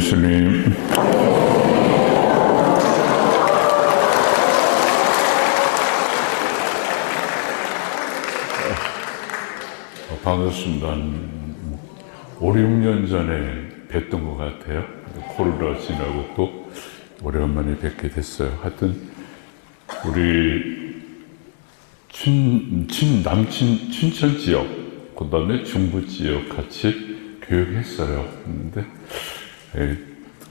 예수님. 반갑습니다. 5, 6년 전에 뵀던 것 같아요. 코로나 지나고 또 오래간만에 뵙게 됐어요. 하여튼 우리 춘천 지역, 그 다음에 중부 지역 같이 교육했어요. 근데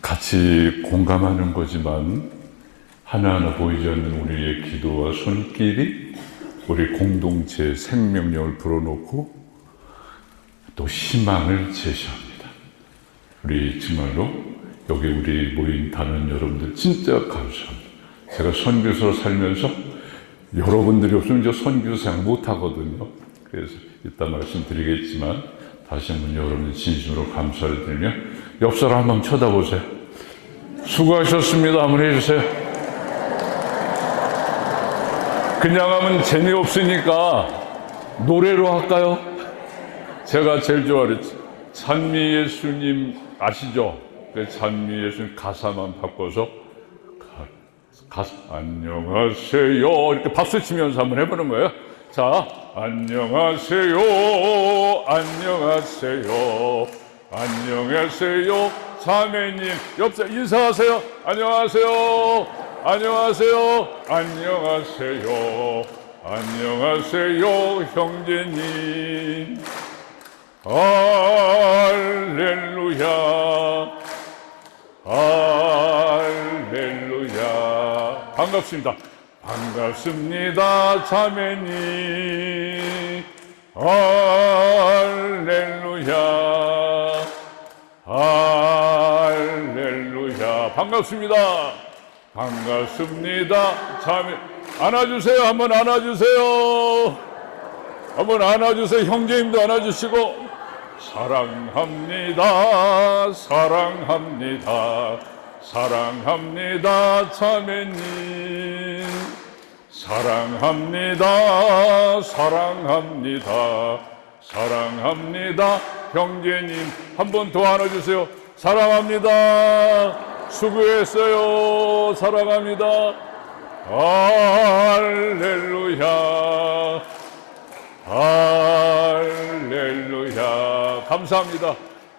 같이 공감하는 거지만 하나하나 보이지 않는 우리의 기도와 손길이 우리 공동체의 생명력을 불어넣고 또 희망을 제시합니다. 우리 정말로 여기 우리 모인 단원 여러분들 진짜 감사합니다. 제가 선교사로 살면서 여러분들이 없으면 저 선교 생활 못하거든요. 그래서 이따 말씀드리겠지만 다시 한번 여러분 진심으로 감사를 드리며 옆 사람 한번 쳐다보세요. 수고하셨습니다. 한번 해주세요. 그냥 하면 재미없으니까 노래로 할까요? 제가 제일 좋아하는 찬미 예수님 아시죠? 그 찬미 예수님 가사만 바꿔서 안녕하세요 이렇게 박수 치면서 한번 해보는 거예요. 자, 안녕하세요, 안녕하세요, 안녕하세요, 자매님 옆에 인사하세요. 안녕하세요, 안녕하세요, 안녕하세요, 안녕하세요, 형제님. 할렐루야, 할렐루야. 반갑습니다. 반갑습니다, 자매님. 할렐루야, 할렐루야. 반갑습니다. 반갑습니다, 자매. 안아주세요. 한번 안아주세요. 한번 안아주세요. 형제님도 안아주시고. 사랑합니다, 사랑합니다, 사랑합니다, 자매님. 사랑합니다, 사랑합니다, 사랑합니다, 형제님. 한 번 더 안아주세요. 사랑합니다. 수고했어요. 사랑합니다. 할렐루야, 할렐루야. 감사합니다.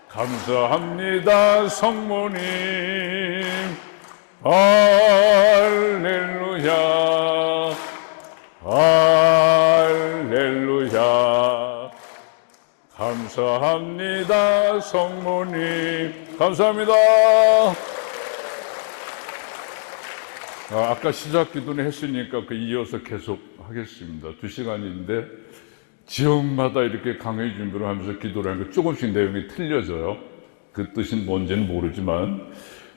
감사합니다, 성모님. 할렐루야, 할렐루야. 감사합니다, 성모님. 감사합니다. 아까 시작 기도는 했으니까 이어서 계속 하겠습니다. 2시간인데 지역마다 이렇게 강의 준비를 하면서 기도를 하니까 조금씩 내용이 틀려져요. 그 뜻은 뭔지는 모르지만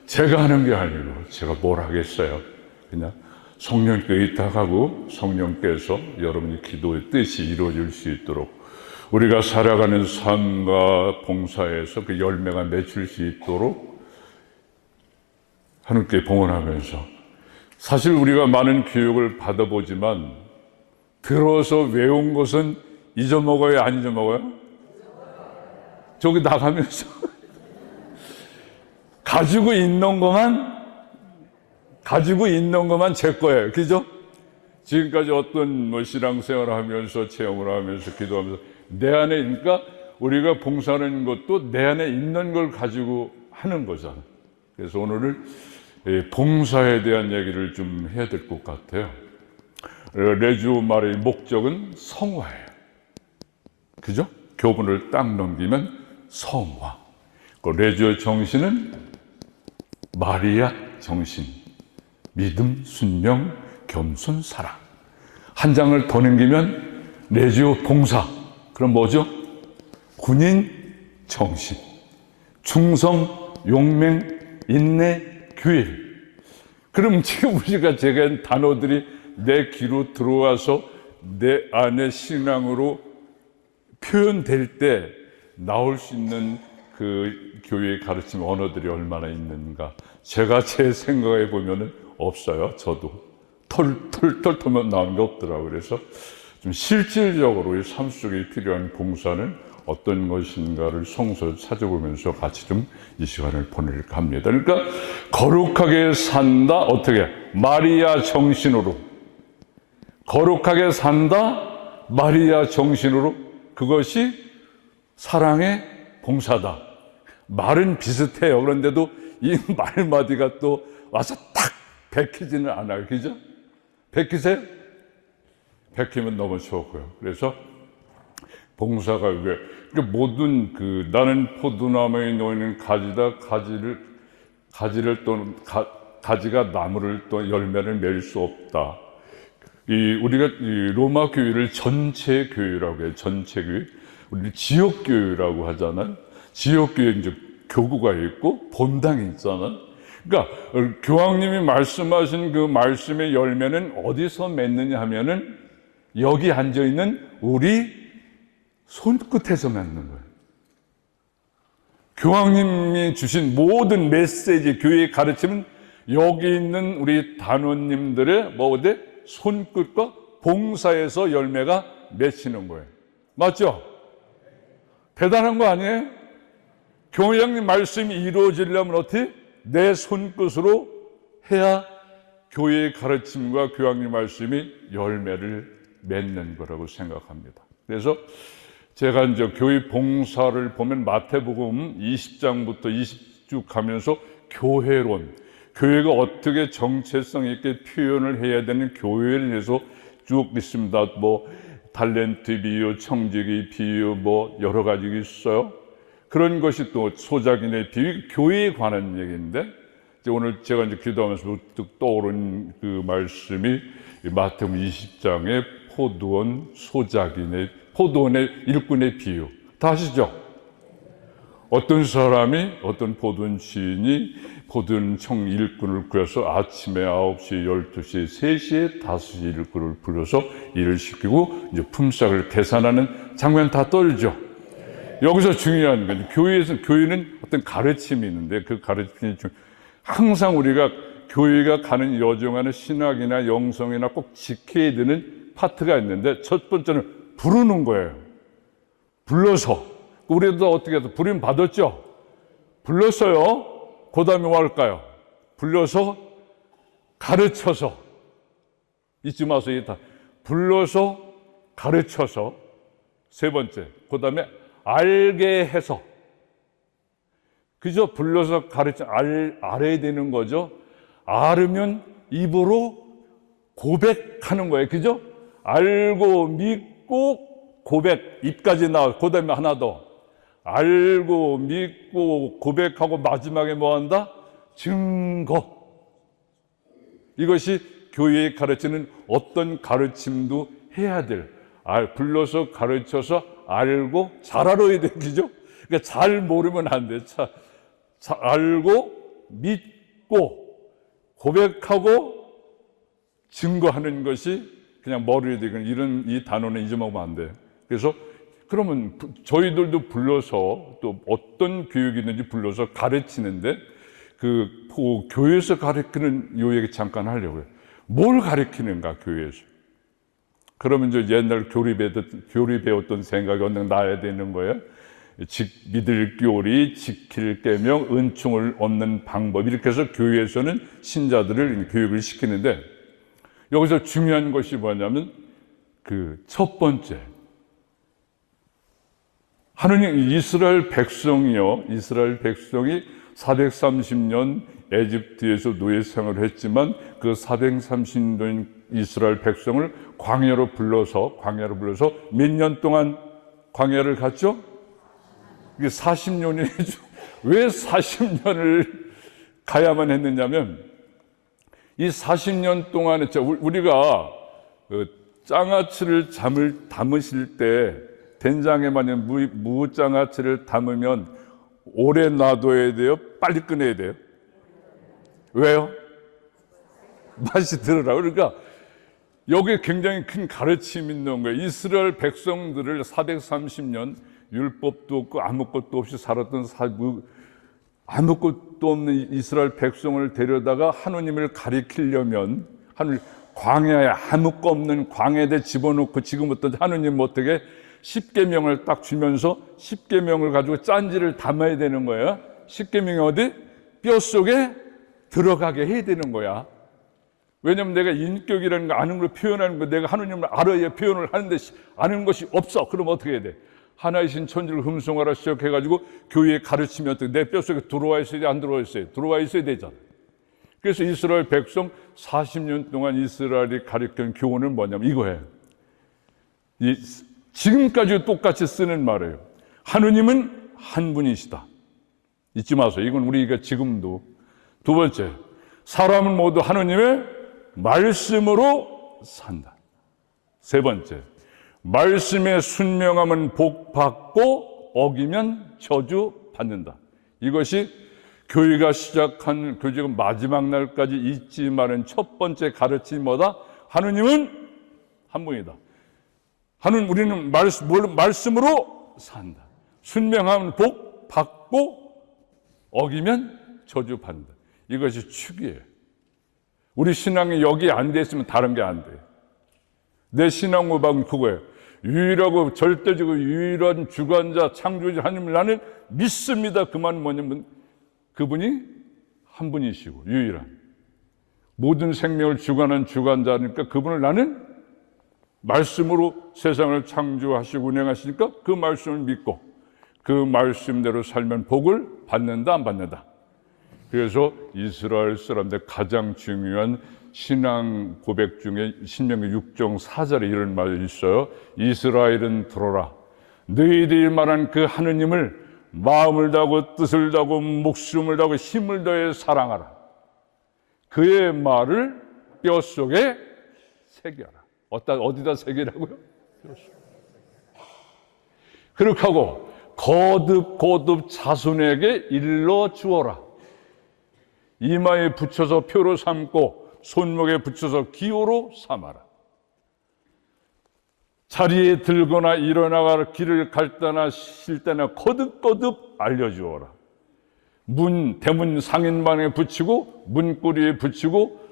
제가 하는 게 아니고 제가 뭘 하겠어요. 그냥 성령께 의탁하고 성령께서 여러분의 기도의 뜻이 이루어질 수 있도록 우리가 살아가는 삶과 봉사에서 그 열매가 맺힐 수 있도록 하늘께 봉헌하면서, 사실 우리가 많은 교육을 받아보지만 들어서 외운 것은 잊어먹어요, 안 잊어먹어요? 저기 나가면서 가지고 있는 것만 제 거예요. 그죠? 지금까지 어떤 신앙생활을 하면서 체험을 하면서 기도하면서 내 안에, 그러니까 우리가 봉사하는 것도 내 안에 있는 걸 가지고 하는 거잖아요. 그래서 오늘은 봉사에 대한 얘기를 좀 해야 될 것 같아요. 레주오 말의 목적은 성화예요. 그죠? 교훈을 딱 넘기면 성화. 그 레주오 정신은 마리아 정신. 믿음, 순명, 겸손, 사랑. 한 장을 더 넘기면 레주오 봉사. 그럼 뭐죠? 군인 정신. 충성, 용맹, 인내, 규율. 그럼 지금 우리가 제가 단어들이 내 귀로 들어와서 내 안에 신앙으로 표현될 때 나올 수 있는 그 교회의 가르침 언어들이 얼마나 있는가. 제가 제 생각해 보면은 없어요. 저도 털 털면 나오는 게 없더라고요. 그래서 좀 실질적으로 삶 속에 필요한 봉사는 어떤 것인가를 성서를 찾아보면서 같이 좀 이 시간을 보낼까 합니다. 그러니까 거룩하게 산다. 어떻게? 마리아 정신으로. 거룩하게 산다. 마리아 정신으로. 그것이 사랑의 봉사다. 말은 비슷해요. 그런데도 이 말마디가 또 와서 딱 베끼지는 않아요. 그죠? 베끼세요? 베끼면 너무 좋고요. 그래서 봉사가 왜 모든 나는 포도나무에 놓이는 가지다. 가지가 나무를 또 열매를 맺을 수 없다. 우리가 로마 교회를 전체 교회라고 해요. 전체 교회. 우리 지역 교회라고 하잖아요. 지역 교회 이제 교구가 있고 본당이 있잖아요. 그러니까 교황님이 말씀하신 그 말씀의 열매는 어디서 맺느냐 하면은 여기 앉아 있는 우리 손끝에서 맺는 거예요. 교황님이 주신 모든 메시지, 교회의 가르침은 여기 있는 우리 단원님들의 손끝과 봉사에서 열매가 맺히는 거예요. 맞죠? 대단한 거 아니에요? 교황님 말씀이 이루어지려면 어떻게? 내 손끝으로 해야 교회의 가르침과 교황님 말씀이 열매를 맺는 거라고 생각합니다. 그래서 제가 이제 교회 봉사를 보면 마태복음 20장부터 20쭉 가면서 교회론, 교회가 어떻게 정체성 있게 표현을 해야 되는 교회를 해서 쭉 있습니다. 달란트 비유, 청지기 비유, 여러 가지 있어요. 그런 것이 또 소작인의 비유, 교회에 관한 얘기인데, 오늘 제가 이제 기도하면서 문득 떠오른 그 말씀이 마태복음 20장의 포도원의 일꾼의 비유. 다 아시죠? 어떤 사람이, 어떤 포도원 주인이 포도원 청 일꾼을 구해서 아침에 9시, 12시, 3시에 5시 일꾼을 불러서 일을 시키고 이제 품삯을 계산하는 장면 다 떠올리죠. 여기서 중요한 건 교회는 어떤 가르침이 있는데 그 가르침이 항상 우리가 교회가 가는 여정하는 신학이나 영성이나 꼭 지켜야 되는 파트가 있는데 첫 번째는 부르는 거예요. 불러서. 우리도 어떻게 해서 부름 받았죠? 불렀어요. 그 다음에 뭐 할까요? 불러서 가르쳐서. 잊지 마세요. 불러서 가르쳐서. 세 번째. 그 다음에 알게 해서. 그죠? 불러서 알아야 되는 거죠. 알으면 입으로 고백하는 거예요. 그죠? 알고 믿고 고백, 입까지 나와. 그 다음에 하나 더. 알고 믿고 고백하고 마지막에 뭐 한다? 증거. 이것이 교회에 가르치는 어떤 가르침도 해야 될. 불러서 가르쳐서 알고 잘 알아야 돼. 그죠? 그러니까 잘 모르면 안 돼. 알고 믿고 고백하고 증거하는 것이 그냥 머리에 되는 이 단어는 잊어먹으면 안 돼. 그래서 그러면 저희들도 불러서 또 어떤 교육이 있는지 불러서 가르치는데 교회에서 가르치는 요 얘기 잠깐 하려고요. 뭘 가르치는가 교회에서? 그러면 이제 옛날 교리 배웠던 생각이 얻는 나야 되는 거예요. 믿을 교리, 지킬 계명, 은총을 얻는 방법 이렇게 해서 교회에서는 신자들을 교육을 시키는데 여기서 중요한 것이 뭐냐면 첫 번째 하느님 이스라엘 백성이 430년 에집트에서 노예 생활을 했지만 그 430년 이스라엘 백성을 광야로 불러서 몇 년 동안 광야를 갔죠? 이게 40년이죠. 왜 40년을 가야만 했느냐면 이 40년 동안에 우리가 장아찌를 담으실 때 된장에 만약 무장아찌를 담으면 오래 놔둬야 돼요? 빨리 꺼내야 돼요? 왜요? 맛이 들으라고. 그러니까 여기에 굉장히 큰 가르침이 있는 거예요. 이스라엘 백성들을 430년 율법도 없고 아무것도 없이 살았던 아무것도 없는 이스라엘 백성을 데려다가 하느님을 가리키려면 광야에 아무것도 없는 광야에 집어넣고 지금부터 하느님 어떻게 십계명을 딱 주면서 십계명을 가지고 짠지를 담아야 되는 거야. 십계명이 어디? 뼛속에 들어가게 해야 되는 거야. 왜냐하면 내가 인격이라는 거 아는 걸 표현하는 거, 내가 하느님을 알아야 표현을 하는데 아는 것이 없어. 그럼 어떻게 해야 돼? 하나이신 천지를 흠송하라 시작해가지고 교회에 가르치면 어떻게 내 뼛속에 들어와 있어야 돼? 안 들어와 있어야 돼? 들어와 있어야 되잖아. 그래서 이스라엘 백성 40년 동안 이스라엘이 가르친 교훈은 뭐냐면 이거예요. 지금까지 똑같이 쓰는 말이에요. 하느님은 한 분이시다. 잊지 마세요. 이건 우리가 지금도. 두 번째, 사람은 모두 하느님의 말씀으로 산다. 세 번째, 말씀에 순명하면 복 받고 어기면 저주 받는다. 이것이 교회가 시작한 지금 마지막 날까지 잊지 말은 첫 번째 가르침이 뭐다? 하느님은 한 분이다. 우리는 말씀으로 산다. 순명하면 복 받고 어기면 저주 받는다. 이것이 축이에요. 우리 신앙이 여기 안 돼 있으면 다른 게 안 돼요. 내 신앙 고백은 그거예요. 유일하고 절대적으로 유일한 주관자 창조자 하나님을 나는 믿습니다. 그 말은 뭐냐면 그분이 한 분이시고 유일한 모든 생명을 주관한 주관자니까 그분을 나는 말씀으로 세상을 창조하시고 운행하시니까 그 말씀을 믿고 그 말씀대로 살면 복을 받는다 안 받는다. 그래서 이스라엘 사람들 가장 중요한 신앙 고백 중에 신명기 6장 4절에 이런 말이 있어요. 이스라엘은 들어라. 너희들이 말한 그 하느님을 마음을 다하고 뜻을 다하고 목숨을 다하고 힘을 다해 사랑하라. 그의 말을 뼛속에 새겨라. 어디다 새기라고요? 그렇게 하고 거듭 자손에게 일러 주어라. 이마에 붙여서 표로 삼고 손목에 붙여서 기호로 삼아라. 자리에 들거나 일어나가 길을 갈 때나 쉴 때나 거듭 알려주어라. 대문 상인방에 붙이고 문고리에 붙이고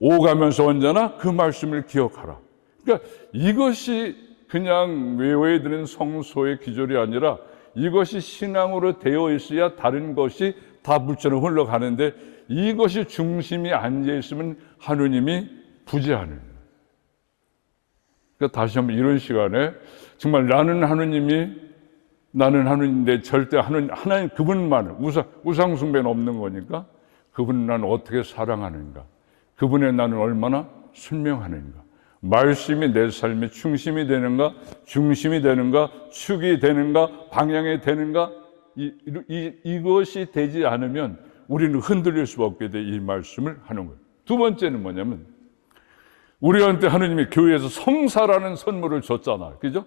오가면서 언제나 그 말씀을 기억하라. 그러니까 이것이 그냥 외워야 되는 성소의 기절이 아니라 이것이 신앙으로 되어 있어야 다른 것이 다 물처럼 흘러가는데 이것이 중심이 앉아 있으면 하느님이 부재하는 거예요. 그러니까 다시 한번 이런 시간에 정말 나는 하느님인데 절대 하나님 그분만 우상 숭배는 없는 거니까 그분을 나는 어떻게 사랑하는가, 그분의 나는 얼마나 순명하는가, 말씀이 내 삶의 중심이 되는가, 축이 되는가, 방향이 되는가, 이것이 되지 않으면 우리는 흔들릴 수밖에 돼. 이 말씀을 하는 거예요. 두 번째는 뭐냐면 우리한테 하느님이 교회에서 성사라는 선물을 줬잖아요. 그죠?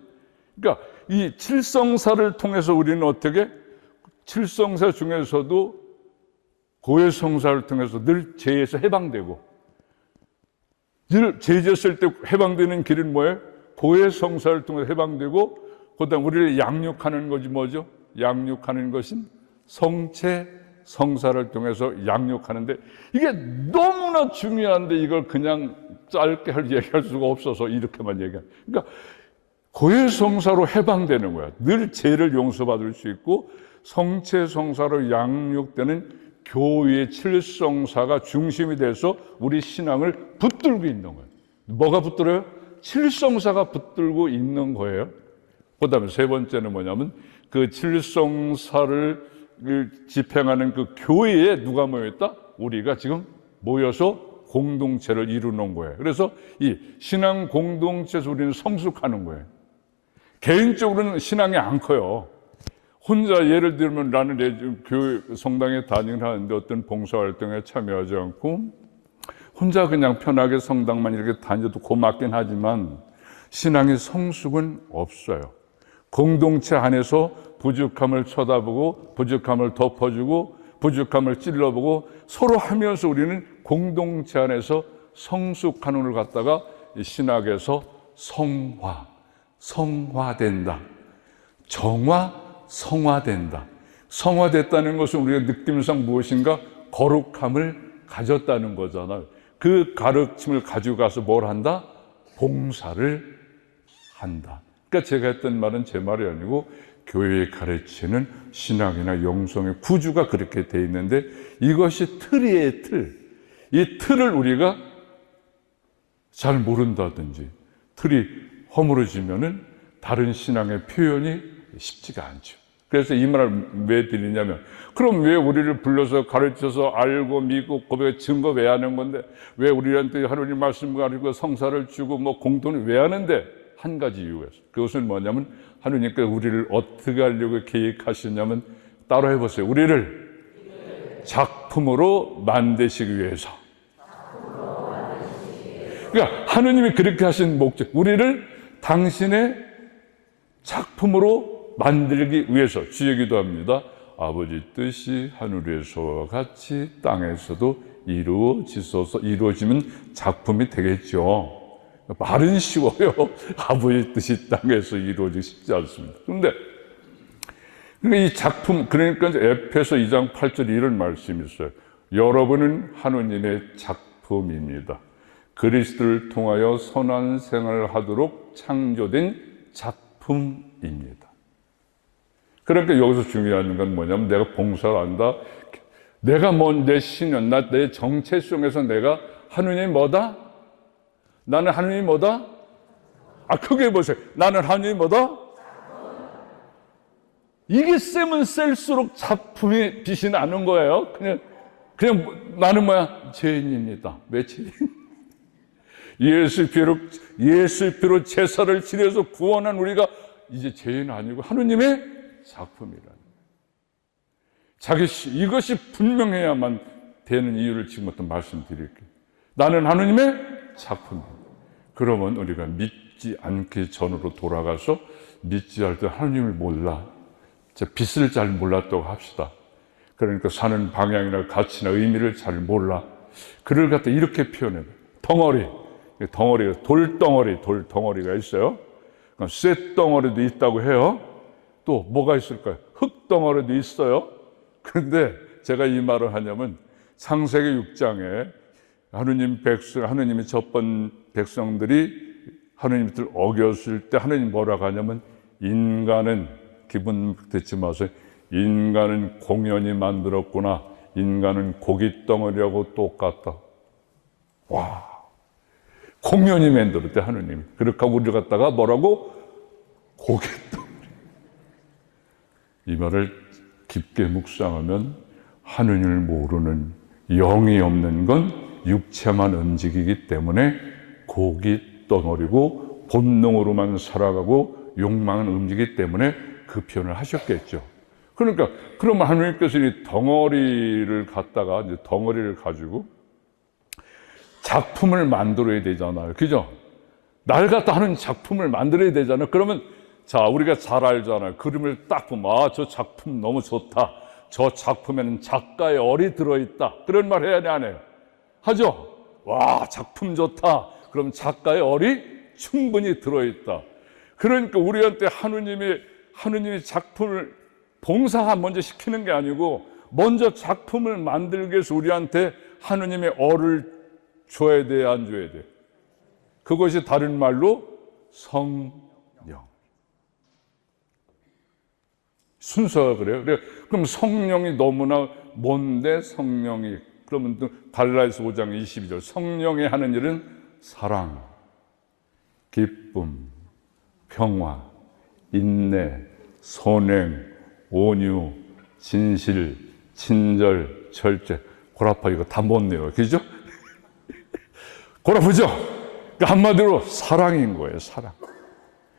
그러니까 이 칠성사를 통해서 우리는 어떻게 칠성사 중에서도 고해성사를 통해서 늘 죄에서 해방되고 늘 죄 지었을 때 해방되는 길은 뭐예요? 고해성사를 통해서 해방되고 그다음 우리를 양육하는 것이 뭐죠? 양육하는 것은 성체성사를 통해서 양육하는데 이게 너무나 중요한데 이걸 그냥 짧게 얘기할 수가 없어서 이렇게만 얘기해요. 그러니까 고해성사로 해방되는 거야. 늘 죄를 용서받을 수 있고 성체성사로 양육되는 교회의 칠성사가 중심이 돼서 우리 신앙을 붙들고 있는 거예요. 뭐가 붙들어요? 칠성사가 붙들고 있는 거예요. 그 다음에 세 번째는 뭐냐면 그 칠성사를 집행하는 그 교회에 누가 모여있다? 우리가 지금 모여서 공동체를 이루는 거예요. 그래서 이 신앙 공동체에서 우리는 성숙하는 거예요. 개인적으로는 신앙이 안 커요. 혼자 예를 들면 나는 교회 성당에 다니긴 하는데 어떤 봉사활동에 참여하지 않고 혼자 그냥 편하게 성당만 이렇게 다녀도 고맙긴 하지만 신앙의 성숙은 없어요. 공동체 안에서 부족함을 쳐다보고 부족함을 덮어주고 부족함을 찔러보고 서로 하면서 우리는 공동체 안에서 성숙하는 걸 갖다가 신학에서 성화된다. 성화된다. 성화됐다는 것은 우리가 느낌상 무엇인가? 거룩함을 가졌다는 거잖아요. 그 가르침을 가지고 가서 뭘 한다? 봉사를 한다. 그러니까 제가 했던 말은 제 말이 아니고 교회에 가르치는 신앙이나 영성의 구주가 그렇게 돼 있는데, 이것이 틀이에요, 틀. 이 틀을 우리가 잘 모른다든지 틀이 허물어지면은 다른 신앙의 표현이 쉽지가 않죠. 그래서 이 말을 왜 드리냐면, 그럼 왜 우리를 불러서 가르쳐서 알고 믿고 고백 증거 왜 하는 건데, 왜 우리한테 하나님 말씀 가르치고 성사를 주고 뭐 공돈을 왜 하는데? 한 가지 이유가 있어요. 그것은 뭐냐면 하나님께서 우리를 어떻게 하려고 계획하시냐면, 따로 해보세요. 우리를 작품으로 만드시기 위해서. 그러니까 하나님이 그렇게 하신 목적, 우리를 당신의 작품으로 만들기 위해서. 주의 기도합니다. 아버지 뜻이 하늘에서와 같이 땅에서도 이루어지소서. 이루어지면 작품이 되겠죠. 말은 쉬워요. 아버지 뜻이 땅에서 이루어지기 쉽지 않습니다. 그런데 이 작품, 그러니까 에베소 2장 8절에 이런 말씀이 있어요. 여러분은 하느님의 작품입니다. 그리스도를 통하여 선한 생활을 하도록 창조된 작품입니다. 그러니까 여기서 중요한 건 뭐냐면, 내가 봉사를 한다. 내가 내 신은, 내 정체성에서 내가 하느님이 뭐다? 나는 하느님이 뭐다? 크게 보세요. 나는 하느님이 뭐다? 이게 세면 셀수록 작품이 빛이 나는 거예요. 그냥 나는 뭐야? 죄인입니다. 왜 죄인? 예수 피로 제사를 지내서 구원한 우리가 이제 죄인 아니고 하느님의 작품이라는 거예요. 이것이 분명해야만 되는 이유를 지금부터 말씀드릴게요. 나는 하느님의 작품입니다. 그러면 우리가 믿지 않기 전으로 돌아가서, 믿지 않을 때 하느님을 몰라, 빛을 잘 몰랐다고 합시다. 그러니까 사는 방향이나 가치나 의미를 잘 몰라. 그를 갖다 이렇게 표현해요. 돌덩어리가 있어요. 쇳덩어리도 있다고 해요. 또 뭐가 있을까요? 흙덩어리도 있어요. 그런데 제가 이 말을 하냐면, 창세기 6장에 하느님의 첫번 백성들이 하느님 뜻을 어겼을 때 하느님 뭐라고 하냐면, 인간은, 기분 듣지 마세요. 인간은 공연히 만들었구나. 인간은 고깃덩어리하고 똑같다. 와, 공연히 만들었대 하느님이. 그렇게 하고 우리를 갖다가 뭐라고? 고깃덩어리. 이 말을 깊게 묵상하면, 하느님을 모르는, 영이 없는 건 육체만 움직이기 때문에 고깃덩어리고, 본능으로만 살아가고 욕망은 움직이기 때문에 그 표현을 하셨겠죠. 그러니까 그러면 하느님께서 이 덩어리를 가지고 작품을 만들어야 되잖아요. 그죠? 날 갖다 하는 작품을 만들어야 되잖아요. 그러면 우리가 잘 알잖아요. 그림을 딱 보면, 저 작품 너무 좋다. 저 작품에는 작가의 얼이 들어있다. 그런 말 해야 돼, 안 해요? 하죠? 와, 작품 좋다. 그럼 작가의 얼이 충분히 들어있다. 그러니까 우리한테 하느님이 작품을 봉사가 먼저 시키는 게 아니고, 먼저 작품을 만들기 위해서 우리한테 하느님의 얼을 줘야 돼, 안 줘야 돼? 그것이 다른 말로 성령. 순서가 그래요. 그럼 성령이 너무나 뭔데 성령이? 그러면 갈라디아서 5장 22절. 성령이 하는 일은 사랑, 기쁨, 평화, 인내, 선행, 온유, 진실, 친절, 절제. 고라파 이거 다 못 내요. 그죠? 고라프죠? 그러니까 한마디로 사랑인 거예요. 사랑.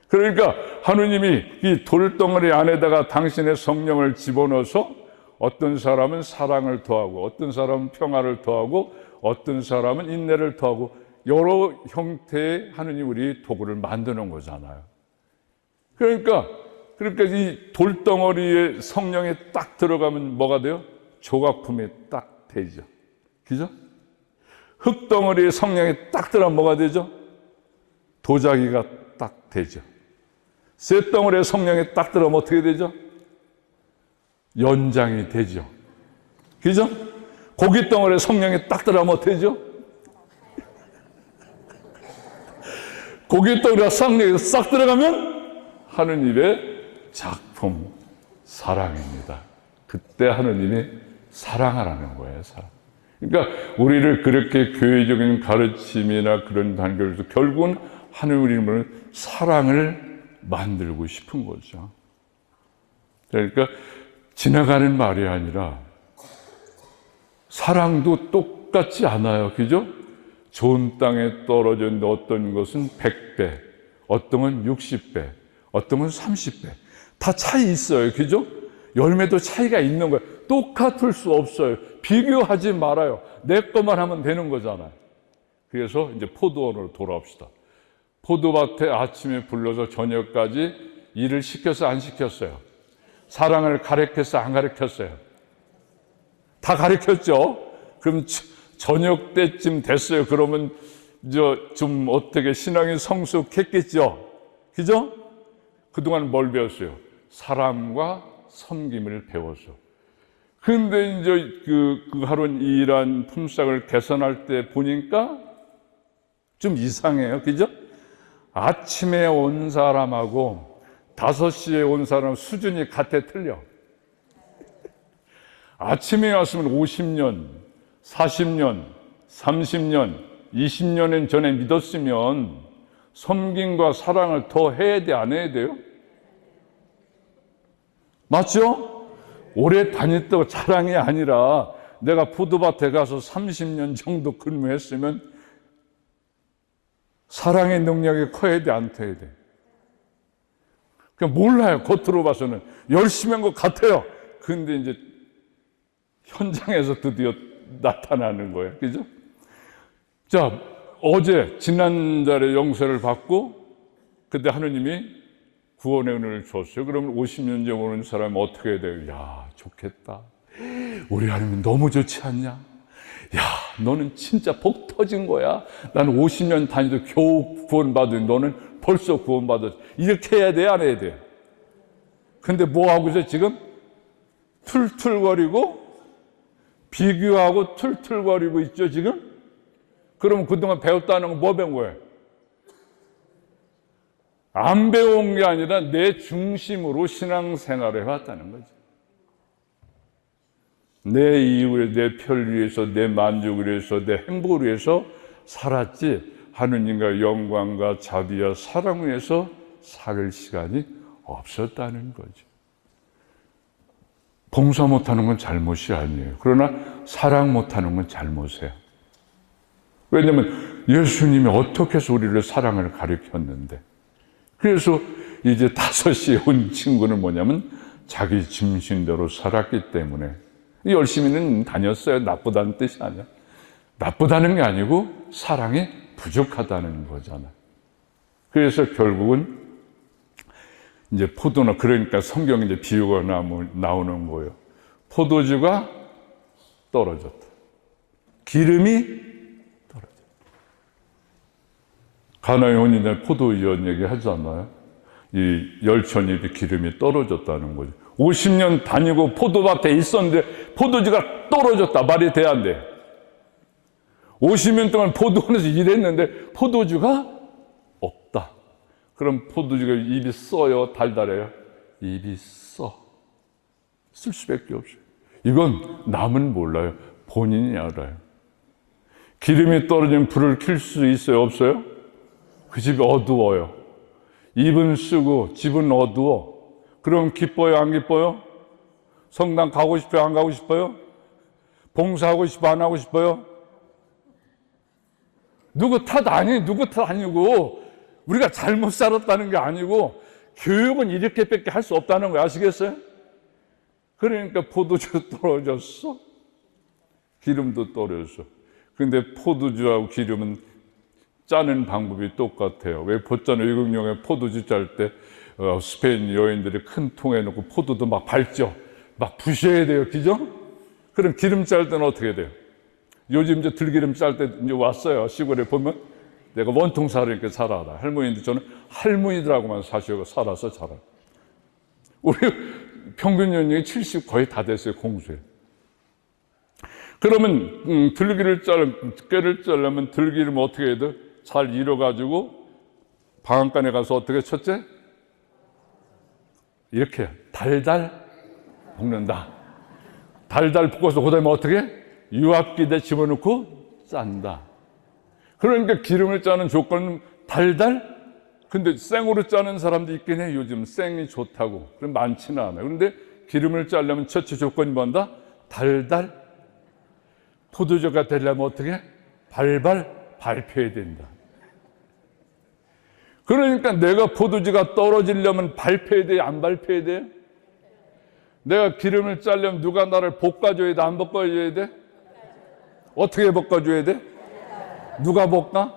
그러니까 하느님이 이 돌덩어리 안에다가 당신의 성령을 집어넣어서, 어떤 사람은 사랑을 더하고, 어떤 사람은 평화를 더하고, 어떤 사람은 인내를 더하고, 여러 형태의 하느님 우리 도구를 만드는 거잖아요. 그러니까 이 돌덩어리에 성령이 딱 들어가면 뭐가 돼요? 조각품이 딱 되죠. 그죠? 흙덩어리에 성령이 딱 들어가면 뭐가 되죠? 도자기가 딱 되죠. 쇳덩어리에 성령이 딱 들어가면 어떻게 되죠? 연장이 되죠. 그죠? 고깃덩어리에 성령이 딱 들어가면 어떻게 되죠? 고깃덩어리가 성령이 싹 들어가면 하느님의 작품, 사랑입니다. 그때 하느님이 사랑하라는 거예요, 사랑. 그러니까 우리를 그렇게 교회적인 가르침이나 그런 단계에서 결국은 하느님은 사랑을 만들고 싶은 거죠. 그러니까 지나가는 말이 아니라 사랑도 똑같지 않아요. 그죠? 좋은 땅에 떨어졌는데 어떤 것은 100배, 어떤 건 60배, 어떤 건 30배. 다 차이 있어요. 그죠? 열매도 차이가 있는 거예요. 똑같을 수 없어요. 비교하지 말아요. 내 것만 하면 되는 거잖아요. 그래서 이제 포도원으로 돌아옵시다. 포도밭에 아침에 불러서 저녁까지 일을 시켜서 안 시켰어요. 사랑을 가르쳤어, 안 가르쳤어요? 다 가르쳤죠. 그럼 저녁 때쯤 됐어요. 그러면 좀 어떻게 신앙이 성숙했겠죠. 그죠? 그동안 뭘 배웠어요? 사랑과 섬김을 배웠어. 근데 이제 그 하루 일한 품삯을 계산할 때 보니까 좀 이상해요. 그죠? 아침에 온 사람하고 5시에 온 사람 수준이 같아 틀려. 아침에 왔으면 50년, 40년, 30년, 20년은 전에 믿었으면 섬김과 사랑을 더 해야 돼, 안 해야 돼요? 맞죠? 오래 다녔다고 자랑이 아니라 내가 포도밭에 가서 30년 정도 근무했으면 사랑의 능력이 커야 돼, 안 커야 돼? 그냥 몰라요. 겉으로 봐서는 열심히 한 것 같아요. 근데 이제 현장에서 드디어 나타나는 거예요. 그죠? 자, 지난달에 용서를 받고 그때 하느님이 구원의 은혜를 줬어요. 그러면 50년 전에 오는 사람은 어떻게 해야 돼요? 야, 좋겠다. 우리 하느님 너무 좋지 않냐? 야, 너는 진짜 복 터진 거야. 나는 50년 다니도 겨우 구원받은 너는 벌써 구원받았어. 이렇게 해야 돼, 안 해야 돼? 근데 뭐 하고 있어요, 지금? 툴툴거리고 비교하고 툴툴거리고 있죠, 지금? 그러면 그동안 배웠다는 건 뭐 배운 거예요? 안 배운 게 아니라 내 중심으로 신앙생활을 해왔다는 거죠. 내 이유를 내 편을 위해서, 내 만족을 위해서, 내 행복을 위해서 살았지 하느님과 영광과 자비와 사랑을 위해서 살 시간이 없었다는 거죠. 봉사 못하는 건 잘못이 아니에요. 그러나 사랑 못하는 건 잘못이에요. 왜냐하면 예수님이 어떻게 해서 우리를 사랑을 가르쳤는데, 그래서 이제 5시에 온 친구는 뭐냐면 자기 짐승대로 살았기 때문에 열심히는 다녔어요. 나쁘다는 뜻이 아니야. 나쁘다는 게 아니고 사랑이 부족하다는 거잖아요. 그래서 결국은 이제 포도나, 그러니까 성경에 이제 비유가 나오는 거예요. 포도주가 떨어졌다. 기름이 떨어졌다. 가나의 혼인에 포도연 얘기 하지 않나요? 이 열천잎이 기름이 떨어졌다는 거죠. 50년 다니고 포도밭에 있었는데 포도주가 떨어졌다. 말이 돼, 안 돼? 50년 동안 포도원에서 일했는데 포도주가 없다. 그럼 포도주가 입이 써요, 달달해요? 입이 써. 쓸 수밖에 없어요. 이건 남은 몰라요. 본인이 알아요. 기름이 떨어지면 불을 켤 수 있어요, 없어요? 그 집이 어두워요. 입은 쓰고 집은 어두워. 그럼 기뻐요, 안 기뻐요? 성당 가고 싶어요, 안 가고 싶어요? 봉사하고 싶어, 안 하고 싶어요? 누구 탓 아니고 우리가 잘못 살았다는 게 아니고 교육은 이렇게밖에 할 수 없다는 거 아시겠어요? 그러니까 포도주 떨어졌어. 기름도 떨어졌어. 근데 포도주하고 기름은 짜는 방법이 똑같아요. 왜 보잖아요. 외국용에 포도주 짤 때 스페인 여인들이 큰 통에 넣고 포도도 막 밟죠. 막 부셔야 돼요. 그죠? 그럼 기름 짤 때는 어떻게 돼요? 요즘 이제 들기름 짤 때 이제 왔어요. 시골에 보면 내가 원통 살으니까 잘 알아. 할머니인데 저는 할머니들하고만 살아서 잘 알아. 우리 평균 연령이 70 거의 다 됐어요. 공수에. 그러면 꾀를 짜려면 들기름 어떻게 해야 돼? 잘 잃어가지고 방앗간에 가서 어떻게 첫째? 이렇게 달달 볶는다. 달달 볶아서 그다음에 어떻게? 유압기에 집어넣고 짠다. 그러니까 기름을 짜는 조건은 달달. 근데 생으로 짜는 사람도 있긴 해. 요즘 생이 좋다고. 그럼 많지는 않아요. 그런데 기름을 짜려면 첫째 조건이 뭔다? 달달. 포도주가 되려면 어떻게? 발발 밟혀야 된다. 그러니까 내가 포도주가 떨어지려면 밟혀야 돼, 안 밟혀야 돼? 내가 기름을 짜려면 누가 나를 볶아줘야 돼, 안 볶아줘야 돼? 어떻게 볶아줘야 돼? 누가 볶아?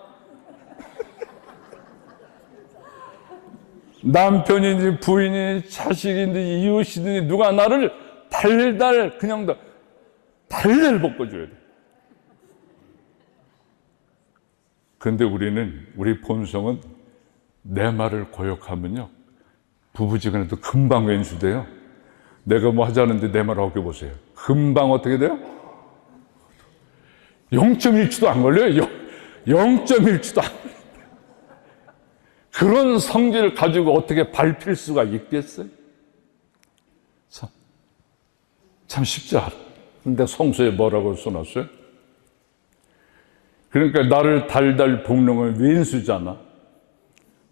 남편이니 부인이니 자식이니 이웃이니 누가 나를 달달 그냥 달달 볶아줘야 돼. 그런데 우리 본성은 내 말을 고역하면요 부부지간에도 금방 왼수돼요. 내가 뭐 하자는데 내 말 어겨보세요. 금방 어떻게 돼요? 0.1초도 안 걸려요. 0.1초도 안 걸려요. 그런 성질을 가지고 어떻게 밟힐 수가 있겠어요? 참 쉽지 않아. 근데 성서에 뭐라고 써놨어요? 그러니까 나를 달달 볶는 건 왼수잖아.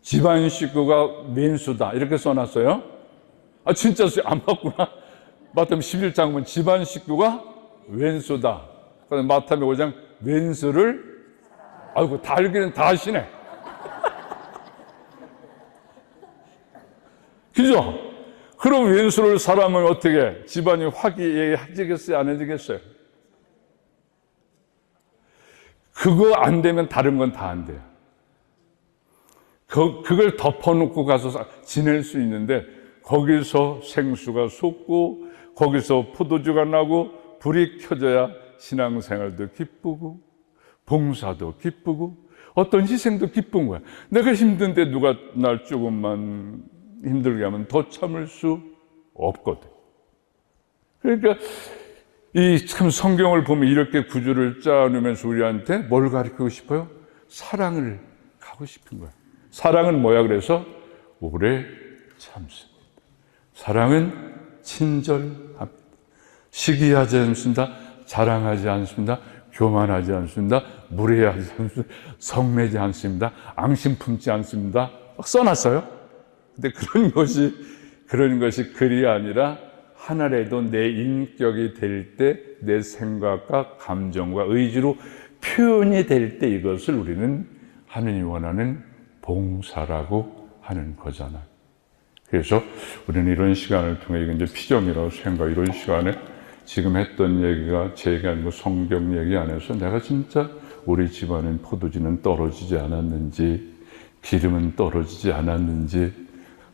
집안 식구가 왼수다 이렇게 써놨어요. 아 진짜 안 맞구나. 마태복음 11장 보면 집안 식구가 왼수다. 그래서 마태복음 5장 왼수를 아이고 다 알기는 다 아시네. 그죠? 그럼 왼수를 사람은 어떻게 집안이 화기애애해지겠어요? 안 해지겠어요? 그거 안 되면 다른 건 다 안 돼요. 그걸 덮어놓고 가서 지낼 수 있는데 거기서 생수가 솟고 거기서 포도주가 나고 불이 켜져야 신앙생활도 기쁘고 봉사도 기쁘고 어떤 희생도 기쁜 거야. 내가 힘든데 누가 날 조금만 힘들게 하면 더 참을 수 없거든. 그러니까 이 참 성경을 보면 이렇게 구조를 짜놓으면서 우리한테 뭘 가르치고 싶어요? 사랑을 가고 싶은 거야. 사랑은 뭐야? 그래서 오래 참습니다. 사랑은 친절합니다. 시기하지 않습니다. 자랑하지 않습니다. 교만하지 않습니다. 무례하지 않습니다. 성내지 않습니다. 앙심 품지 않습니다. 막 써놨어요. 근데 그런 것이 글이 아니라 하나라도 내 인격이 될 때 내 생각과 감정과 의지로 표현이 될 때 이것을 우리는 하느님이 원하는 봉사라고 하는 거잖아요. 그래서 우리는 이런 시간을 통해 이제 피정이라고 생각, 이런 시간에 지금 했던 얘기가 제 얘기가 아니고 성경 얘기 안에서 내가 진짜 우리 집안엔 포도주는 떨어지지 않았는지, 기름은 떨어지지 않았는지,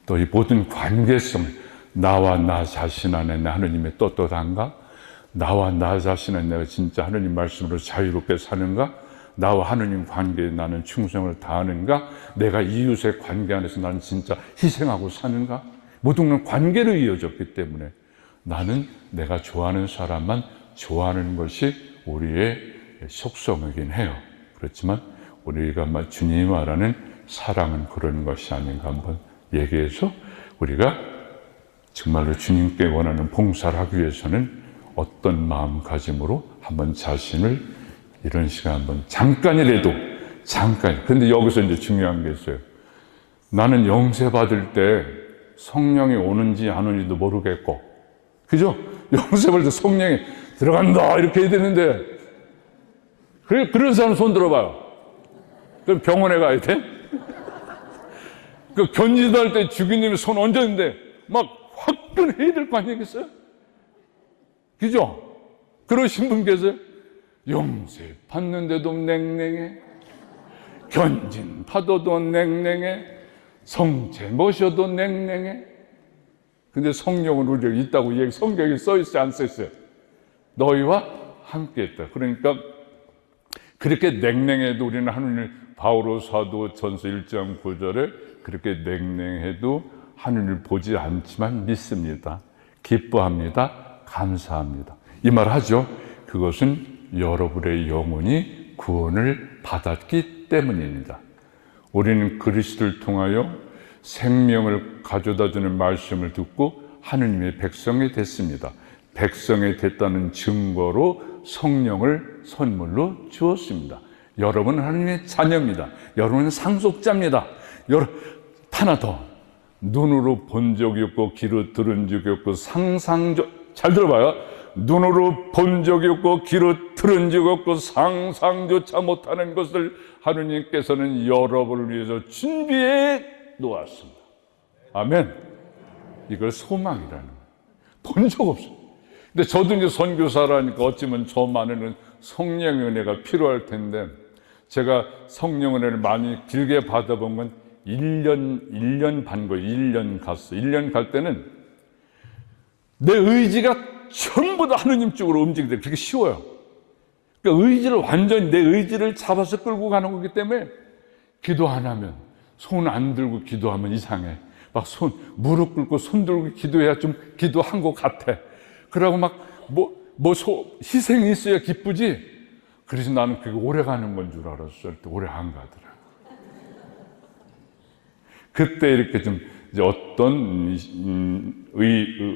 또 이 모든 관계성, 나와 나 자신 안에 하느님의 떳떳한가? 나와 나 자신은 내가 진짜 하느님 말씀으로 자유롭게 사는가? 나와 하느님 관계에 나는 충성을 다하는가? 내가 이웃의 관계 안에서 나는 진짜 희생하고 사는가? 모든 건 관계로 이어졌기 때문에 나는 내가 좋아하는 사람만 좋아하는 것이 우리의 속성이긴 해요. 그렇지만 우리가 주님이 말하는 사랑은 그런 것이 아닌가 한번 얘기해서 우리가 정말로 주님께 원하는 봉사를 하기 위해서는 어떤 마음가짐으로 한번 자신을 이런 시간 한번 잠깐이라도 근데 여기서 이제 중요한 게 있어요. 나는 영세 받을 때 성령이 오는지 안 오는지도 모르겠고, 그죠? 영세 받을 때 성령이 들어간다 이렇게 해야 되는데, 그런 사람 손 들어봐요. 그럼 병원에 가야 돼? 그 견지도할 때 주기님이 손 얹었는데 막 화끈해야 될 거 아니겠어요? 그죠? 그러신 분 계세요? 영세 받는데도 냉랭해, 견진 파도도 냉랭해, 성체 모셔도 냉랭해. 근데 성령은 우리에게 있다고 얘기, 성경에 써있어요, 안 써있어요? 너희와 함께 있다. 그러니까 그렇게 냉랭해도 우리는 하느님을, 바오로 사도 전서 1장 9절에 그렇게 냉랭해도 하느님을 보지 않지만 믿습니다. 기뻐합니다. 감사합니다. 이 말 하죠. 그것은 여러분의 영혼이 구원을 받았기 때문입니다. 우리는 그리스도를 통하여 생명을 가져다주는 말씀을 듣고 하느님의 백성이 됐습니다. 백성이 됐다는 증거로 성령을 선물로 주었습니다. 여러분은 하느님의 자녀입니다. 여러분은 상속자입니다. 하나 더, 눈으로 본 적이 없고 귀로 들은 적이 없고 잘 들어봐요. 눈으로 본 적이 없고 귀로 들은 적이 없고 상상조차 못하는 것을 하느님께서는 여러분을 위해서 준비해 놓았습니다. 아멘. 이걸 소망이라는 거예요. 본 적 없어요. 근데 저도 이제 선교사라니까 어쩌면 저만은 성령의 은혜가 필요할 텐데, 제가 성령 은혜를 많이 길게 받아본 건 1년 반 거예요. 1년 갔어. 1년 갈 때는 내 의지가 전부 다 하느님 쪽으로 움직이게 그렇게 쉬워요. 그러니까 의지를 완전히 내 의지를 잡아서 끌고 가는 거기 때문에 기도 안 하면, 손 안 들고 기도하면 이상해. 막 무릎 꿇고 손 들고 기도해야 좀 기도한 것 같아. 그러고 막 희생이 있어야 기쁘지. 그래서 나는 그게 오래 가는 건 줄 알았어. 오래 안 가더라. 그때 이렇게 좀 이제 어떤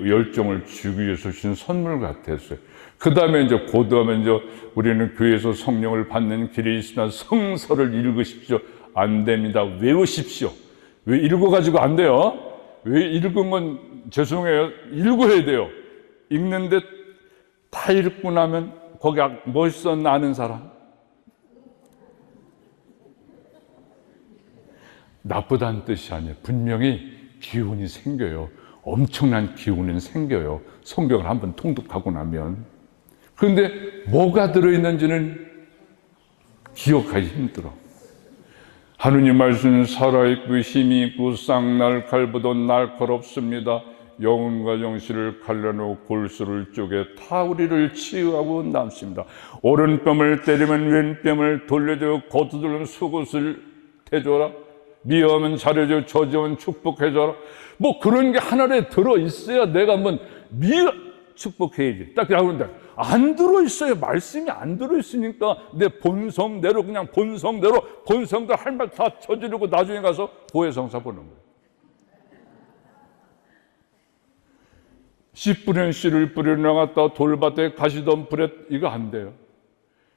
열정을 주기 위해서 주신 선물 같았어요. 그 다음에 이제 고도하면 이제 우리는 교회에서 성령을 받는 길이 있으나 성서를 읽으십시오. 안 됩니다. 외우십시오. 왜 읽어가지고 안 돼요? 왜 읽은 건 죄송해요. 읽어야 돼요. 읽는데 다 읽고 나면 거기 멋있어 아는 사람? 나쁘다는 뜻이 아니에요. 분명히 기운이 생겨요. 엄청난 기운은 생겨요. 성경을 한번 통독하고 나면. 그런데 뭐가 들어있는지는 기억하기 힘들어. 하느님 말씀은 살아있고 힘이 있고 쌍날 칼보다 날카롭습니다. 영혼과 정신을 갈라놓고 골수를 쪼개 다 우리를 치유하고 남습니다. 오른뺨을 때리면 왼뺨을 돌려줘. 거두들면 속옷을 대줘라. 미워하면 잘해줘. 저주하면 축복해줘라. 뭐 그런 게 하나에 들어있어야 내가 한번 축복해야지. 딱 그러는데 안 들어있어요. 말씀이 안 들어있으니까 내 본성대로 그냥 본성대로 할 말 다 저지르고 나중에 가서 고해성사 보는 거예요. 씨 뿌리는 씨를 뿌리러 나갔다 돌밭에 가시던 불에 이거 안 돼요.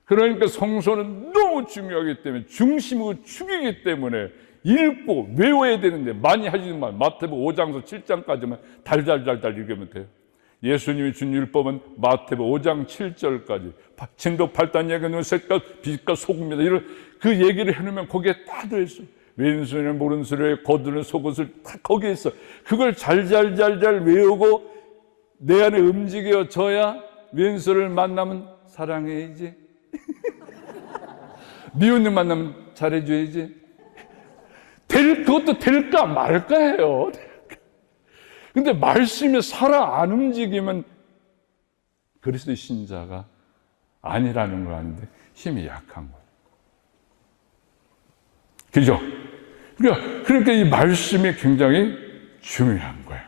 그러니까 성서는 너무 중요하기 때문에 중심이고 축이기 때문에 읽고 외워야 되는데 많이 하지만 마태복음 5장에서 7장까지만 달달달달 읽으면 돼요. 예수님이 준 율법은 마태복음 5장 7절까지 진도 8단 얘기는 색깔, 빛과 소금이다. 이런 그 얘기를 해놓으면 거기에 다 들어있어. 왼손에 오른손에 거두는 속옷을 다 거기에 있어. 그걸 잘 외우고 내 안에 움직여져야 왼손을 만나면 사랑해야지. 미운 일 만나면 잘해줘야지. 그것도 될까 말까 해요. 근데 말씀이 살아 안 움직이면 그리스도의 신자가 아니라는 걸 아는데 힘이 약한 거예요. 그죠? 그러니까 이 말씀이 굉장히 중요한 거예요.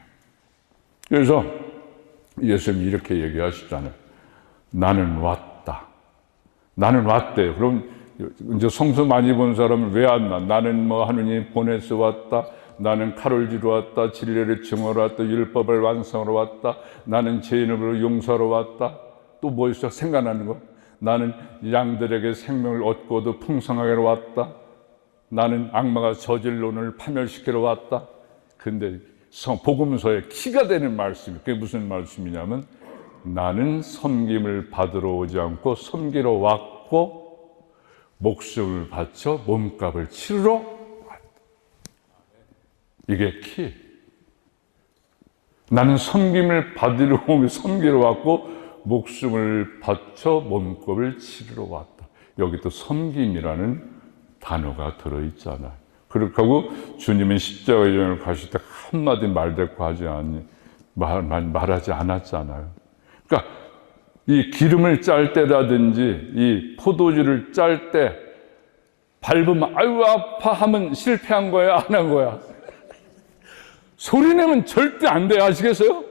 그래서 예수님이 이렇게 얘기하시잖아요. 나는 왔다. 나는 왔대요. 그럼 이제 성서 많이 본 사람은 왜 안 나? 나는 하느님 보내서 왔다. 나는 칼을 쥐러 왔다. 진리를 증언하러 왔다. 율법을 완성하러 왔다. 나는 죄인을 용서하러 왔다. 또 뭐 있어? 생각나는 거? 나는 양들에게 생명을 얻고도 풍성하게 왔다. 나는 악마가 저질 논을 파멸시키러 왔다. 근데 복음서에 키가 되는 말씀이 그게 무슨 말씀이냐면 나는 섬김을 받으러 오지 않고 섬기러 왔고 목숨을 바쳐 몸값을 치르러 왔다. 이게 키. 나는 섬김을 받으러 오며 섬기러 왔고 목숨을 바쳐 몸값을 치르러 왔다. 여기 또 섬김이라는 단어가 들어있잖아요. 그렇게 하고 주님은 십자가 여정을 가실 때 한마디 말대꾸 말하지 않았잖아요. 그러니까 이 기름을 짤 때라든지 이 포도주를 짤 때 밟으면 아유 아파 하면 실패한 거야 안 한 거야? 소리 내면 절대 안 돼. 아시겠어요?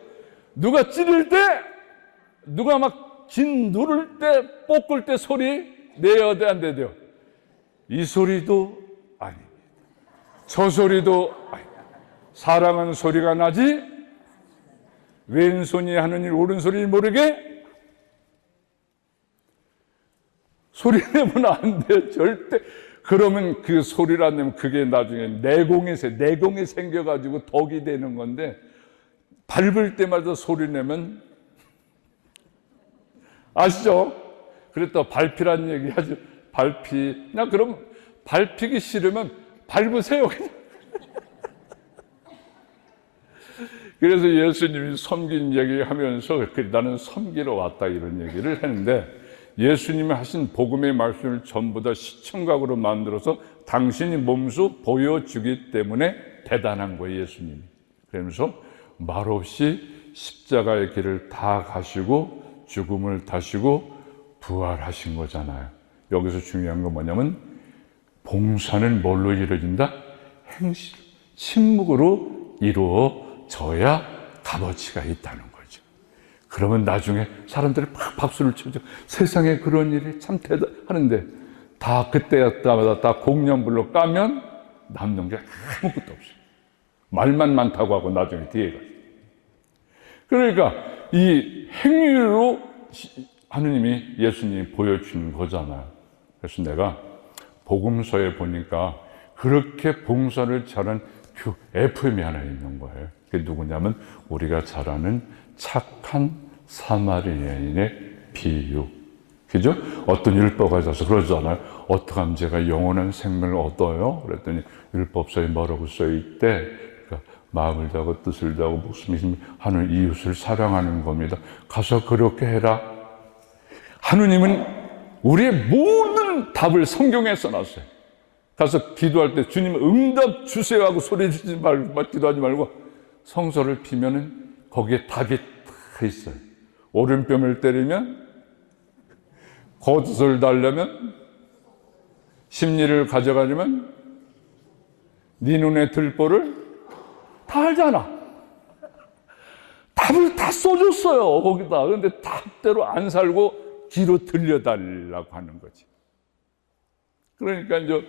누가 찌를 때 누가 막 긴 누를 때 볶을 때 소리 내야 돼 안 돼요? 이 소리도 아닙니다. 저 소리도 아닙니다. 사랑은 소리가 나지 왼손이 하는 일 오른손이 모르게. 소리 내면 안 돼요, 절대. 그러면 그 소리를 안 내면 그게 나중에 내공이 생겨가지고 덕이 되는 건데, 밟을 때마다 소리 내면, 아시죠? 그랬다 밟히란 얘기 하죠. 밟히. 나 그럼 밟히기 싫으면 밟으세요, 그냥. 그래서 예수님이 섬긴 얘기하면서 나는 섬기러 왔다 이런 얘기를 했는데, 예수님이 하신 복음의 말씀을 전부 다 시청각으로 만들어서 당신이 몸소 보여주기 때문에 대단한 거예요, 예수님이. 그러면서 말없이 십자가의 길을 다 가시고 죽음을 다시고 부활하신 거잖아요. 여기서 중요한 건 뭐냐면, 봉사는 뭘로 이루어진다? 행실, 침묵으로 이루어져야 값어치가 있다는 거죠. 그러면 나중에 사람들이 막 박수를 쳐줘. 세상에 그런 일이 참 대단하는데, 다 그때마다 다 공연불로 까면 남는 게 아무것도 없어요. 말만 많다고 하고 나중에 뒤에 가요. 그러니까 이 행위로 하느님이, 예수님이 보여주는 거잖아요. 그래서 내가 복음서에 보니까 그렇게 봉사를 잘한 FM이 하나 있는 거예요. 그게 누구냐면 우리가 잘 아는 착한 사마리아인의 비유. 그죠? 어떤 율법가 있어서 그러잖아요. 어떻게 하면 제가 영원한 생명을 얻어요? 그랬더니 율법서에 뭐라고 써있대? 그러니까 마음을 다하고 뜻을 다하고 목숨을 하는 이웃을 사랑하는 겁니다. 가서 그렇게 해라. 하느님은 우리의 모든 답을 성경에 써놨어요. 가서 기도할 때 주님 응답 주세요 하고 소리 지르지 말고, 기도하지 말고 성소를 피면은 거기에 답이 다 있어요. 오른뺨을 때리면, 겉옷을 달려면, 심리를 가져가려면, 네 눈에 들보를 다 알잖아. 답을 다 써줬어요, 거기다. 그런데 답대로 안 살고 뒤로 들려달라고 하는 거지. 그러니까 이제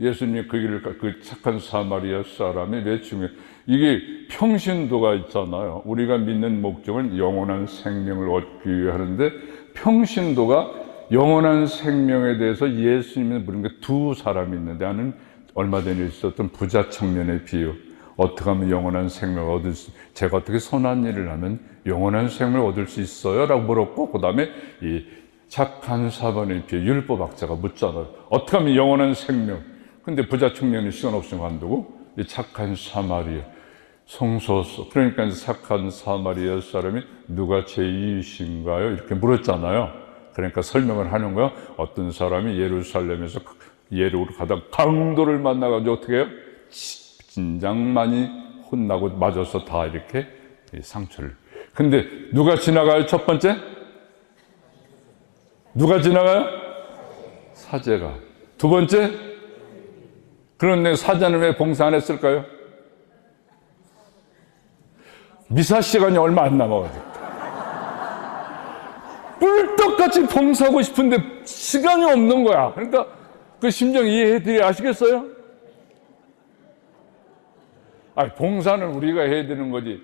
예수님이 그 길을, 그 착한 사마리아 사람이 왜 중요해? 이게 평신도가 있잖아요. 우리가 믿는 목적은 영원한 생명을 얻기 위해 하는데, 평신도가 영원한 생명에 대해서 예수님이 부른 게 두 사람이 있는데, 하나는 얼마 전에 있었던 부자 청년의 비유. 어떻게 하면 영원한 생명을 얻을 수, 제가 어떻게 선한 일을 하면 영원한 생명을 얻을 수 있어요? 라고 물었고, 그 다음에 이 착한 사반의 비유, 율법학자가 묻잖아요. 어떻게 하면 영원한 생명? 근데 부자 청년이 시간 없으면 간다고? 이 착한 사마리아, 성소서, 그러니까 착한 사마리아 사람이 누가 제 이웃인가요? 이렇게 물었잖아요. 그러니까 설명을 하는 거야. 어떤 사람이 예루살렘에서 예루로 가다가 강도를 만나가지고 어떻게 해요? 진장 많이 혼나고 맞아서 다 이렇게 상처를. 근데 누가 지나가요? 첫 번째? 누가 지나가요? 사제가. 두 번째? 그런데 사제는 왜 봉사 안 했을까요? 미사 시간이 얼마 안 남아가지고 뿔떡같이 봉사하고 싶은데 시간이 없는 거야. 그러니까 그 심정 이해해드려 아시겠어요? 아니, 봉사는 우리가 해야 되는 거지.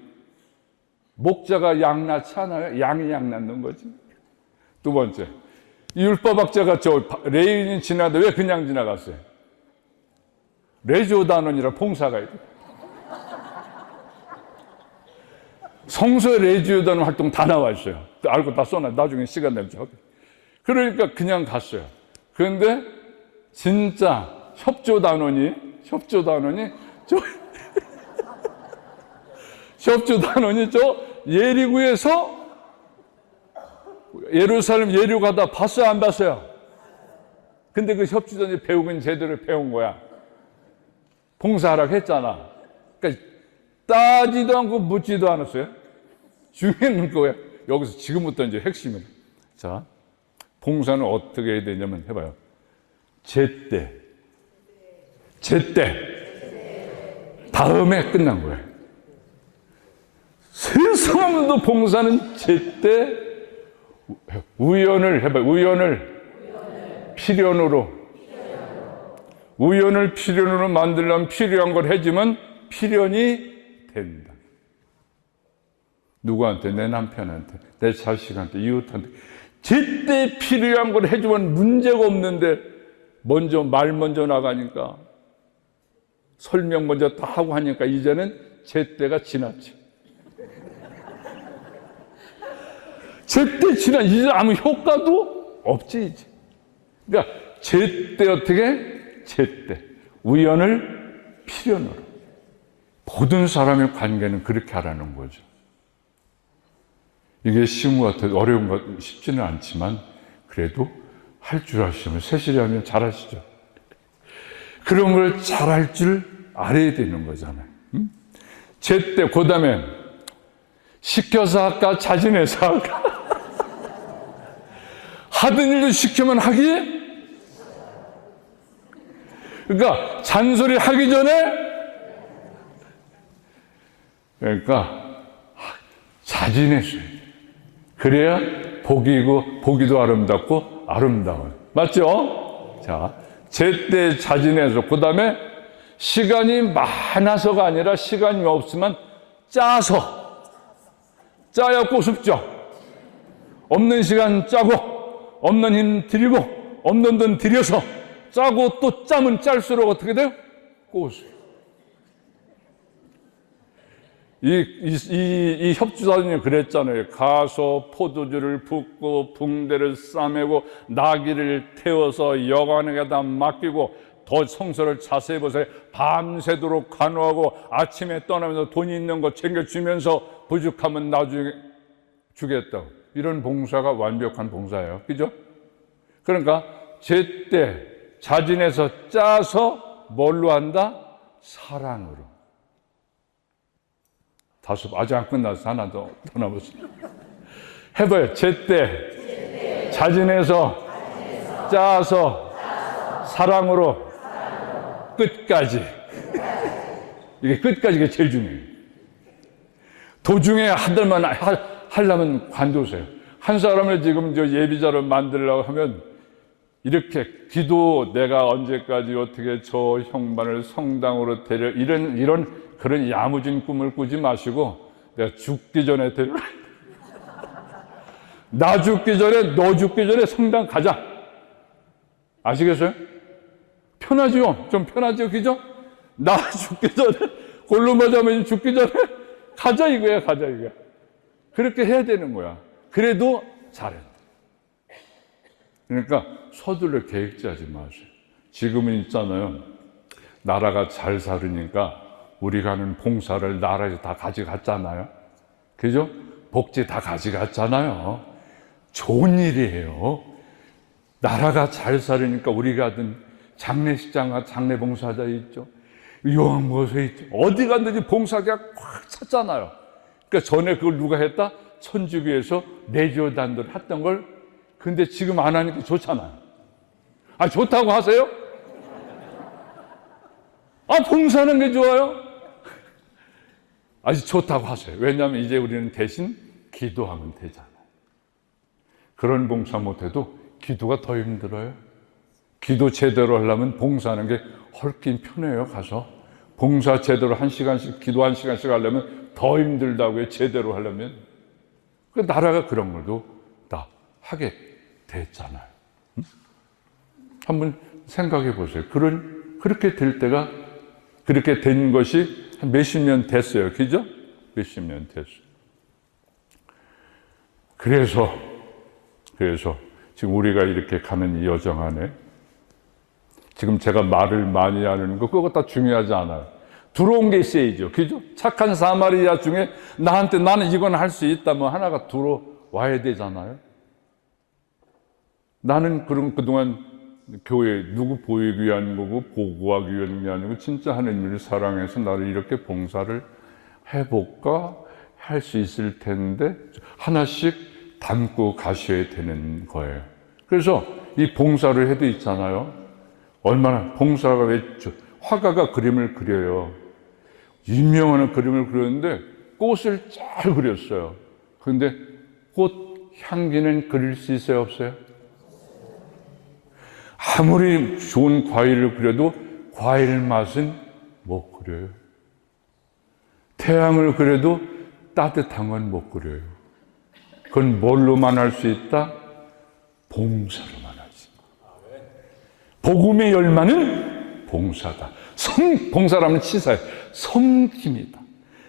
목자가 양 낳지 않아요? 양이 양 낳는 거지. 두 번째, 율법학자가 저 레위인 지나다 왜 그냥 지나갔어요? 레지오단원이라 봉사가 있대. 성서 레지오단원 활동 다 나와 있어요. 알고 다 써놔. 나중에 시간 내면 저. 그러니까 그냥 갔어요. 그런데 진짜 협조단원이 저 예리구에서 예루살렘 예류 가다 봤어요, 안 봤어요? 근데 그 협조단이 배우긴 제대로 배운 거야. 봉사하라고 했잖아. 그러니까 따지도 않고 묻지도 않았어요. 중요한 거예요. 여기서 지금부터 이제 핵심은, 자, 봉사는 어떻게 해야 되냐면 해봐요. 제때 다음에 끝난 거예요. 세상도 봉사는 제때 우연을 해봐요. 우연을 필연으로 만들려면 필요한 걸 해주면 필연이 된다. 누구한테? 내 남편한테, 내 자식한테, 이웃한테. 제때 필요한 걸 해주면 문제가 없는데 말 먼저 나가니까 설명 먼저 다 하고 하니까 이제는 제때가 지났죠. 제때 지난 이제 아무 효과도 없지 이제. 그러니까 제때 어떻게? 제때 우연을 필연으로. 모든 사람의 관계는 그렇게 하라는 거죠. 이게 쉬운 것 같아요. 어려운 것 쉽지는 않지만 그래도 할 줄 아시면 세시라면 잘하시죠. 그런 걸 잘할 줄 알아야 되는 거잖아요. 제때 그다음에 시켜서 할까 자진해서 할까? 하던 일도 시키면 하기? 그러니까 잔소리 하기 전에 그러니까 자진해서 그래야 보기도 아름답고 아름다워요. 맞죠? 자, 제때 자진해서 그 다음에 시간이 많아서가 아니라 시간이 없으면 짜야 꼬습죠. 없는 시간 짜고 없는 힘 들이고 없는 돈 들여서 짜고 또 짜면 짤수록 어떻게 돼요? 꼬수. 이 협주사님이 그랬잖아요. 가서 포도주를 붓고 붕대를 싸매고 나귀를 태워서 여관에다 맡기고 더 성소를 자세히 보세요. 밤새도록 간호하고 아침에 떠나면서 돈 있는 거 챙겨주면서 부족하면 나중에 주겠다고. 이런 봉사가 완벽한 봉사예요. 그죠? 그러니까 제때 자진해서 짜서 뭘로 한다? 사랑으로. 아직 안 끝났어. 하나 더 남았어요. 해봐요. 제때 자진해서 짜서 사랑으로 끝까지. 이게 끝까지가 제일 중요해요. 도중에 하려면 관두세요. 한 사람을 지금 예비자로 만들려고 하면 이렇게 기도 내가 언제까지 어떻게 저 형반을 성당으로 데려 이런 그런 야무진 꿈을 꾸지 마시고 내가 죽기 전에 데려 나 죽기 전에 너 죽기 전에 성당 가자. 아시겠어요? 편하죠? 좀 편하죠? 그죠? 나 죽기 전에 골로 맞으면 죽기 전에 가자 이거야. 그렇게 해야 되는 거야. 그래도 잘해. 그러니까 서둘러 계획 짜지 마세요. 지금은 있잖아요. 나라가 잘 살으니까 우리가 하는 봉사를 나라에서 다 가져갔잖아요. 그죠? 복지 다 가져갔잖아요. 좋은 일이에요. 나라가 잘 살으니까 우리가 하던 장례식장 장례 봉사자 있죠. 요양보호소에 있죠. 어디 갔는지 봉사자가 꽉 찼잖아요. 그러니까 전에 그걸 누가 했다? 천주교에서 내조단들 했던 걸. 근데 지금 안 하니까 좋잖아요. 좋다고 하세요? 봉사하는 게 좋아요? 아주 좋다고 하세요. 왜냐하면 이제 우리는 대신 기도하면 되잖아요. 그런 봉사 못해도 기도가 더 힘들어요. 기도 제대로 하려면 봉사하는 게 훨씬 편해요. 가서 봉사 제대로 1시간씩 기도 1시간씩 하려면 더 힘들다고요. 제대로 하려면. 그 나라가 그런 걸도 다 하게 됐잖아요. 한번 생각해 보세요. 그렇게 될 때가 그렇게 된 것이 한 몇십 년 됐어요. 그죠? 몇십 년 됐어요. 그래서 지금 우리가 이렇게 가는 이 여정 안에 지금 제가 말을 많이 하는 거 그거 다 중요하지 않아요. 들어온 게 있어야죠. 그죠? 착한 사마리아 중에 나는 이건 할 수 있다 뭐 하나가 들어와야 되잖아요. 나는 그동안 교회 누구 보이기 위한 거고 보고하기 위한 게 아니고 진짜 하나님을 사랑해서 나를 이렇게 봉사를 해볼까 할 수 있을 텐데 하나씩 담고 가셔야 되는 거예요. 그래서 이 봉사를 해도 있잖아요. 얼마나 봉사가 왜 화가가 그림을 그려요. 유명한 그림을 그렸는데 꽃을 잘 그렸어요. 그런데 꽃 향기는 그릴 수 있어요, 없어요? 아무리 좋은 과일을 그려도 과일 맛은 못 그려요. 태양을 그려도 따뜻한 건 못 그려요. 그건 뭘로만 할 수 있다? 봉사로만 하지. 복음의 열매는 봉사다. 봉사라면 치사예요. 섬김이다.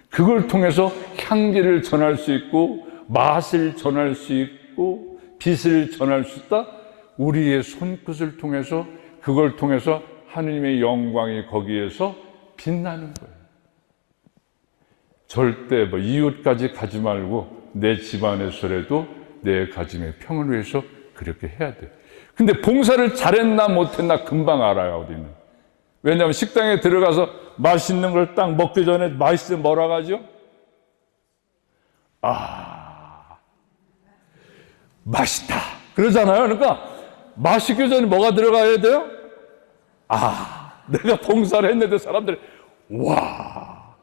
그걸 통해서 향기를 전할 수 있고, 맛을 전할 수 있고, 빛을 전할 수 있다. 우리의 손끝을 통해서, 그걸 통해서 하느님의 영광이 거기에서 빛나는 거예요. 절대 이웃까지 가지 말고 내 집안에서라도 내 가정의 평을 위해서 그렇게 해야 돼요. 근데 봉사를 잘했나 못했나 금방 알아요, 우리는. 왜냐하면 식당에 들어가서 맛있는 걸 딱 먹기 전에 맛있으면 뭐라고 하죠? 맛있다 그러잖아요. 그러니까 맛있기 전에 뭐가 들어가야 돼요? 내가 봉사를 했는데 사람들이 와,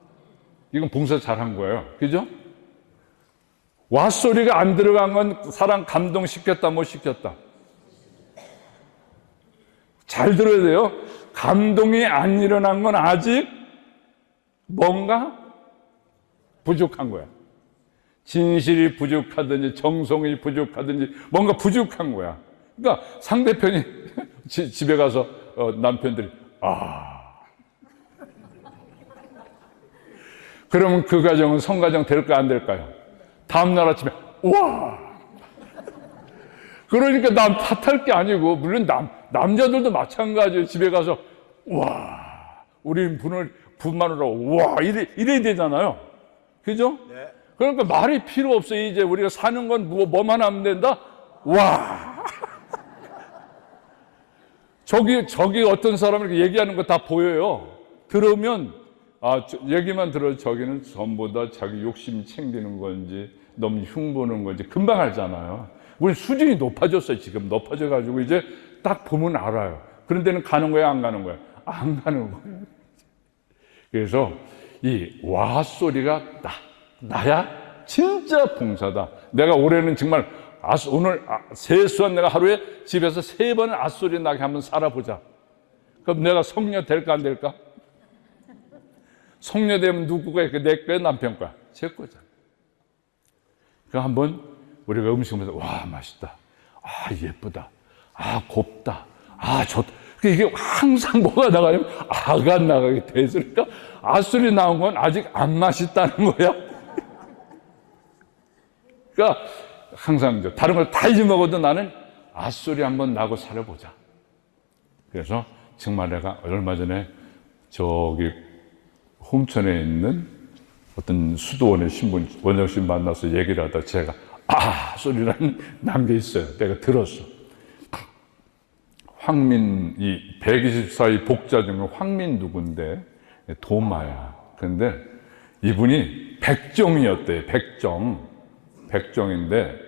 이건 봉사 잘한 거예요. 그죠? 와 소리가 안 들어간 건 사람 감동시켰다 못 시켰다? 잘 들어야 돼요. 감동이 안 일어난 건 아직 뭔가 부족한 거야. 진실이 부족하든지 정성이 부족하든지 뭔가 부족한 거야. 그러니까 상대편이 집에 가서 남편들이 그러면 그 가정은 성가정 될까 안 될까요? 다음날 아침에 와, 그러니까 남 탓할 게 아니고, 물론 남자들도 마찬가지예요. 집에 가서 와, 우리 분마누라 와 이래야 되잖아요. 그죠? 네. 그러니까 말이 필요 없어요. 이제 우리가 사는 건 뭐만 하면 된다? 와. 저기 어떤 사람이 이렇게 얘기하는 거 다 보여요. 들으면 얘기만 들어도 저기는 전부 다 자기 욕심 챙기는 건지 너무 흉보는 건지 금방 알잖아요. 우리 수준이 높아졌어요. 지금 높아져가지고 이제 딱 보면 알아요. 그런 데는 가는 거야, 안 가는 거야? 안 가는 거예요. 그래서 이 와 소리가 나야 진짜 봉사다. 내가 올해는 정말 오늘 세수한 내가 하루에 집에서 3번은 앗소리 나게 한번 살아보자. 그럼 내가 성녀 될까 안 될까? 성녀 되면 누구 거야? 내 거야, 남편 거야? 제 거잖아. 그럼 한번 우리가 음식 먹으면서 와 맛있다, 예쁘다, 곱다, 좋다. 이게 항상 뭐가 나가냐면 아가 나가게 돼서, 그러니까 앗소리 나온 건 아직 안 맛있다는 거야. 그러니까 항상 다른 걸 다 잊어먹어도 나는 앗소리 한번 나고 살아보자. 그래서 정말 내가 얼마 전에 저기 홍천에 있는 어떤 수도원의 원장님 만나서 얘기를 하다 제가 소리라는 난 게 있어요. 내가 들었어. 황민, 이 124의 복자 중에 황민 누군데 도마야. 근데 이분이 백정이었대요. 백정인데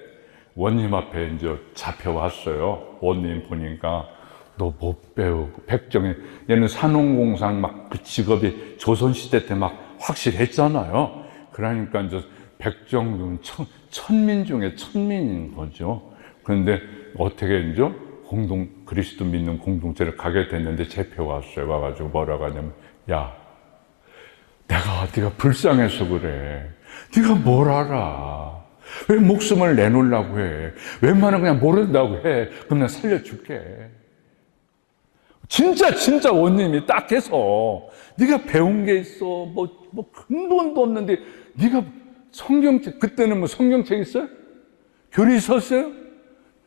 원님 앞에 이제 잡혀왔어요. 원님 보니까 너 못 배우고, 백정이 얘는 산업공상 막 그 직업이 조선시대 때 막 확실했잖아요. 그러니까 이제 백정은 천민 중에 천민인 거죠. 그런데 어떻게 이제 그리스도 믿는 공동체를 가게 됐는데 잡혀왔어요. 와가지고 뭐라고 하냐면, 야, 네가 불쌍해서 그래. 네가 뭘 알아? 왜 목숨을 내놓으려고 해? 웬만하면 그냥 모른다고 해. 그럼 내가 살려줄게. 진짜 원님이 딱 해서, 네가 배운 게 있어. 뭐 근본도 없는데 네가 성경책, 그때는 뭐 성경책 있어요? 교리 있었어요?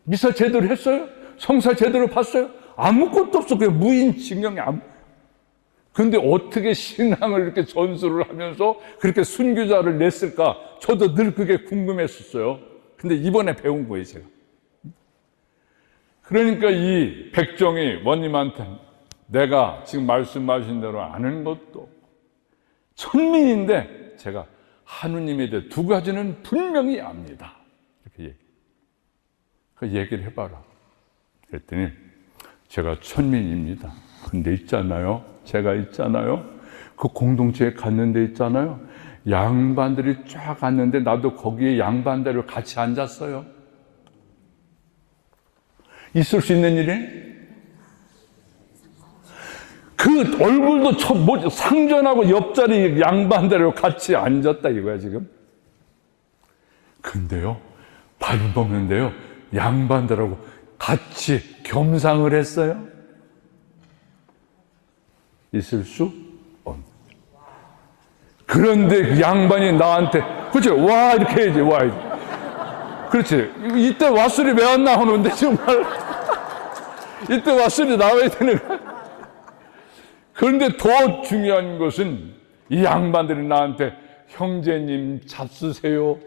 미사 제대로 했어요? 성사 제대로 봤어요? 아무것도 없어. 그냥 무인징경이 근데 어떻게 신앙을 이렇게 전수를 하면서 그렇게 순교자를 냈을까? 저도 늘 그게 궁금했었어요. 근데 이번에 배운 거예요, 제가. 그러니까 이 백정이 원님한테 내가 지금 말씀하신 대로 아는 것도 천민인데 제가 하느님에 대해 2가지는 분명히 압니다. 이렇게 그 얘기를 해봐라. 그랬더니 제가 천민입니다. 근데 있잖아요. 제가 있잖아요. 그 공동체에 갔는데 있잖아요. 양반들이 쫙 갔는데 나도 거기에 양반대로 같이 앉았어요. 있을 수 있는 일이? 그 얼굴도 상전하고 옆자리 양반대로 같이 앉았다 이거야 지금. 근데요, 밥 먹는데요, 양반들하고 같이 겸상을 했어요. 있을 수 없는. 그런데 그 양반이 나한테, 그렇죠? 와, 이렇게 해야지, 와. 그렇지. 이때 왓소리 왜 안 나오는데, 정말. 이때 왓소리 나와야 되는 거야. 그런데 더 중요한 것은 이 양반들이 나한테 형제님 잡수세요.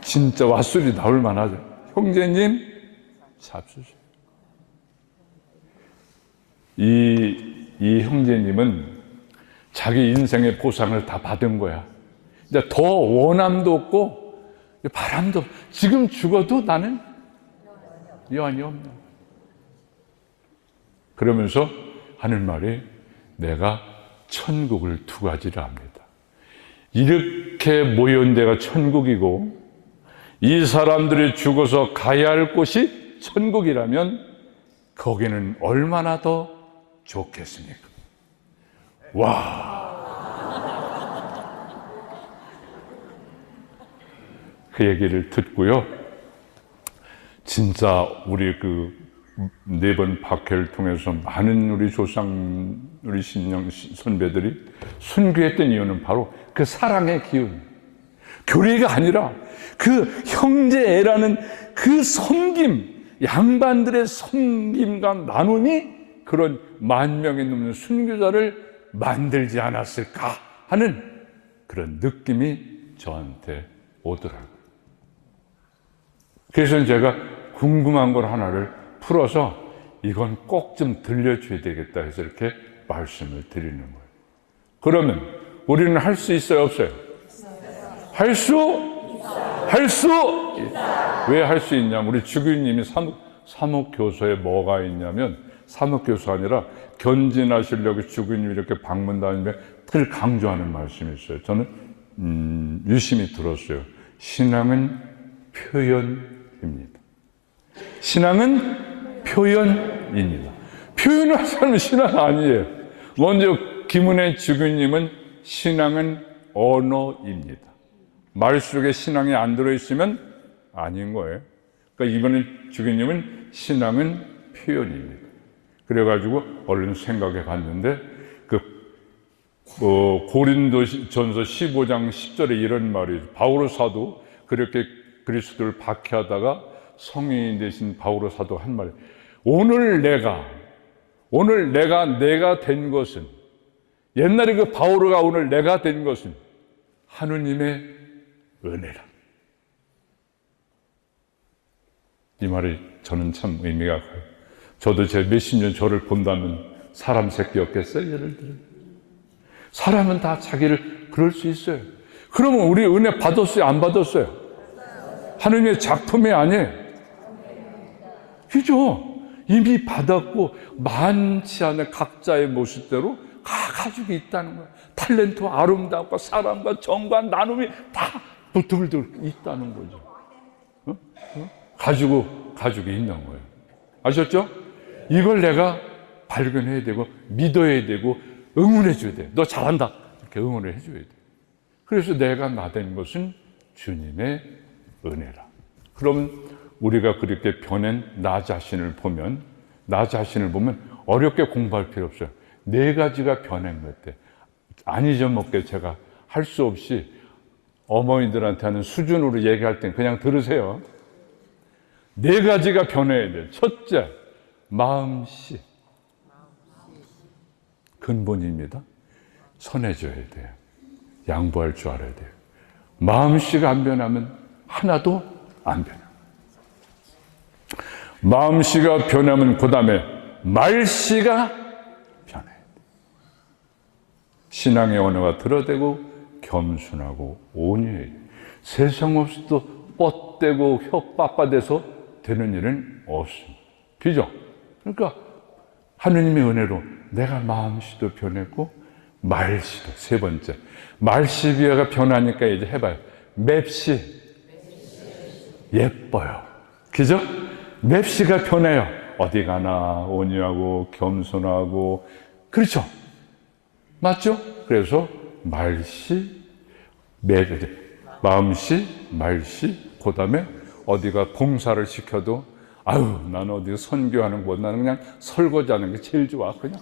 진짜 왓소리 나올 만하죠. 형제님 잡수세요. 이 형제님은 자기 인생의 보상을 다 받은 거야. 이제 더 원함도 없고 바람도 없고, 지금 죽어도 나는 여한이 없는. 그러면서 하는 말이, 내가 천국을 두 가지를 압니다. 이렇게 모여온 데가 천국이고, 이 사람들이 죽어서 가야 할 곳이 천국이라면 거기는 얼마나 더 좋겠습니까? 와. 그 얘기를 듣고요, 진짜 우리 그 4번 박해를 통해서 많은 우리 조상, 우리 신령 선배들이 순교했던 이유는 바로 그 사랑의 기운, 교리가 아니라 그 형제애라는 그 섬김, 양반들의 섬김과 나눔이 그런 10,000명이 넘는 순교자를 만들지 않았을까 하는 그런 느낌이 저한테 오더라고요. 그래서 제가 궁금한 걸 하나를 풀어서 이건 꼭 좀 들려줘야 되겠다 해서 이렇게 말씀을 드리는 거예요. 그러면 우리는 할 수 있어요, 없어요? 할 수? 왜 할 수 있냐면, 우리 주교님이 사목교서에 뭐가 있냐면, 사목교서 아니라 견진하시려고 주교님이 이렇게 방문 다니며 늘 강조하는 말씀이 있어요. 저는 유심히 들었어요. 신앙은 표현입니다. 신앙은 표현입니다. 표현을 하는 사람은 신앙 아니에요. 먼저 김은혜 주교님은 신앙은 언어입니다. 말 속에 신앙이 안 들어있으면 아닌 거예요. 그러니까 이번에 주교님은 신앙은 표현입니다. 그래가지고 얼른 생각해 봤는데, 고린도전서 15장 10절에 이런 말이, 바오로 사도 그렇게 그리스도를 박해하다가 성인이 되신 바오로 사도 한 말, 오늘 내가 된 것은, 옛날에 그 바오로가 오늘 내가 된 것은 하느님의 은혜라. 이 말이 저는 참 의미가 커요. 저도 제 몇십 년 저를 본다면 사람 새끼였겠어요? 예를 들어, 사람은 다 자기를 그럴 수 있어요. 그러면 우리 은혜 받았어요, 안 받았어요? 하느님의 작품이 아니에요. 그죠? 이미 받았고 많지 않은 각자의 모습대로 가지고 있다는 거예요. 탤런트, 아름다움과 사랑과 정과 나눔이 다 두들두들 있다는 거죠. 가지고 있는 거예요. 아셨죠? 이걸 내가 발견해야 되고 믿어야 되고 응원해 줘야 돼요. 너 잘한다, 이렇게 응원을 해 줘야 돼요. 그래서 내가 나 된 것은 주님의 은혜라. 그럼 우리가 그렇게 변한 나 자신을 보면 어렵게 공부할 필요 없어요. 4가지가 변한 것 같아요. 안 잊어먹게 제가 할 수 없이 어머니들한테 하는 수준으로 얘기할 땐 그냥 들으세요. 4가지가 변해야 돼요. 첫째, 마음씨. 근본입니다. 선해져야 돼요. 양보할 줄 알아야 돼요. 마음씨가 안 변하면 하나도 안 변해요. 마음씨가 변하면 그 다음에 말씨가 변해요. 신앙의 언어가 들어대고 겸손하고 온유해요. 세상 없이도 뻗대고 혀 빳빳해서 되는 일은 없습니다. 그죠? 그러니까 하느님의 은혜로 내가 마음씨도 변했고 말씨도, 3번째 말씨 비하가 변하니까 이제 해봐요. 맵씨 예뻐요. 그죠? 맵시가 편해요. 어디 가나 온유하고 겸손하고, 그렇죠? 맞죠? 그래서 말씨, 마음씨, 말씨, 그 다음에 어디가 봉사를 시켜도 아유, 나는 어디 선교하는 것보다 나는 그냥 설거지하는 게 제일 좋아, 그냥.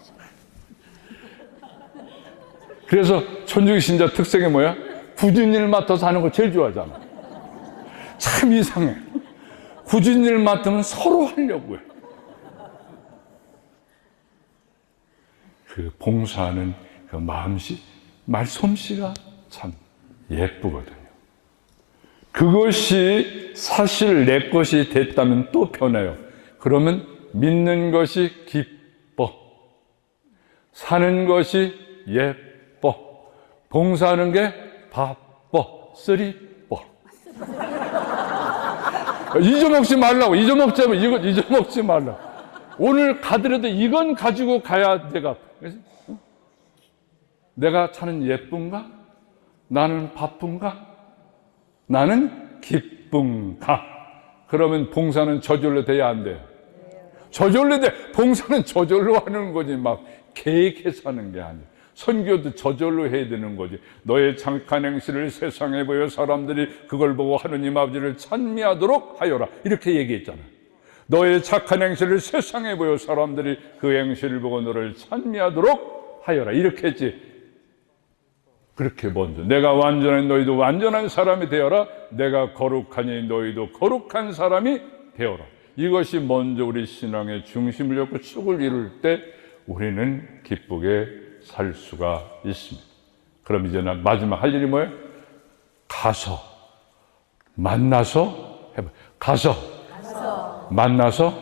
그래서 천주교 신자 특성이 뭐야? 굳은 일 맡아서 하는 거 제일 좋아하잖아. 참 이상해. 굳은 일 맡으면 서로 하려고 해. 그 봉사하는 그 마음씨, 말솜씨가 참 예쁘거든요. 그것이 사실 내 것이 됐다면 또 편해요. 그러면 믿는 것이 기뻐, 사는 것이 예뻐, 봉사하는 게 바빠, 쓰리뻐. 잊어먹지 말라고. 잊어먹자면 이건 잊어먹지 말라고. 오늘 가더라도 이건 가지고 가야 내가. 내가 차는 예쁜가? 나는 바쁜가? 나는 기쁜가? 그러면 봉사는 저절로 돼야 안 돼요? 저절로 돼. 봉사는 저절로 하는 거지 막 계획해서 하는 게 아니에요. 선교도 저절로 해야 되는 거지. 너의 착한 행실을 세상에 보여 사람들이 그걸 보고 하느님 아버지를 찬미하도록 하여라, 이렇게 얘기했잖아요. 너의 착한 행실을 세상에 보여 사람들이 그 행실을 보고 너를 찬미하도록 하여라, 이렇게 했지. 그렇게 먼저 내가 완전한 너희도 완전한 사람이 되어라, 내가 거룩하니 너희도 거룩한 사람이 되어라. 이것이 먼저 우리 신앙의 중심을 잡고 축을 이룰 때 우리는 기쁘게 살 수가 있습니다. 그럼 이제는 마지막 할 일이 뭐예요? 가서 만나서 해봐. 가서 만나서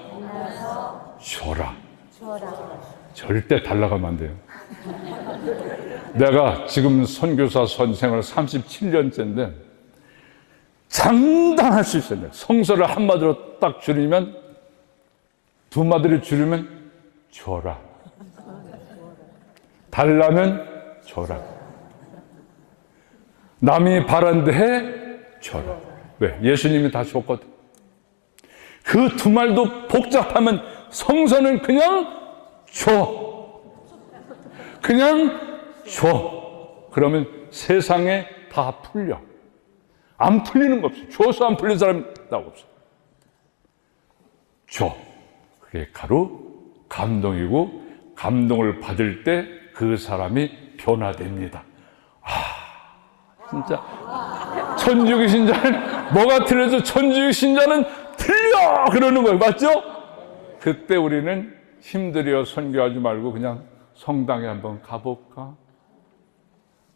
줘라. 절대 달라가면 안 돼요. 내가 지금 선교사 선생을 37년째인데 장담할 수 있어요. 성서를 한마디로 딱 줄이면, 두 마디를 줄이면 줘라. 달라면 줘라. 남이 바란데 해 줘라. 왜? 예수님이 다 줬거든. 그 두 말도 복잡하면 성서는 그냥 줘. 그냥 줘. 그러면 세상에 다 풀려. 안 풀리는 거 없어. 줘서 안 풀리는 사람 나 없어. 줘. 그게 바로 감동이고, 감동을 받을 때 그 사람이 변화됩니다. 진짜 천주교 신자는 뭐가 틀려도 천주교 신자는 틀려 그러는 거예요. 맞죠? 그때 우리는 힘들여 선교하지 말고 그냥 성당에 한번 가볼까?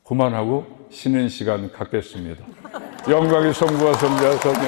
그만하고 쉬는 시간 갖겠습니다. 영광의 성부와 성자와 성령.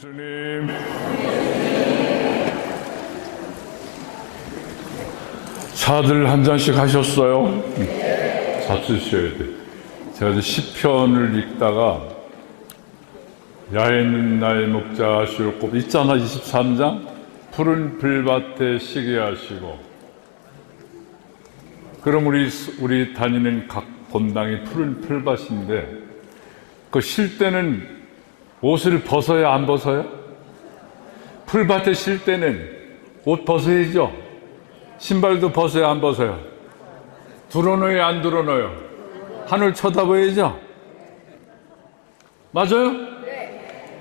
예수님. 차들 한 잔씩 하셨어요? 잡수셔야 돼. 제가 이제 시편을 읽다가 야에 있는 나의 목자 아쉬울곱 있잖아. 23장 푸른 풀밭에 쉬게 하시고. 그럼 우리 다니는 각 본당이 푸른 풀밭인데 그 쉴 때는 옷을 벗어야 안 벗어요? 풀밭에 쉴 때는 옷 벗어야죠. 신발도 벗어야 안 벗어요? 들어놓아요 안 들어놓아요? 하늘 쳐다봐야죠. 맞아요?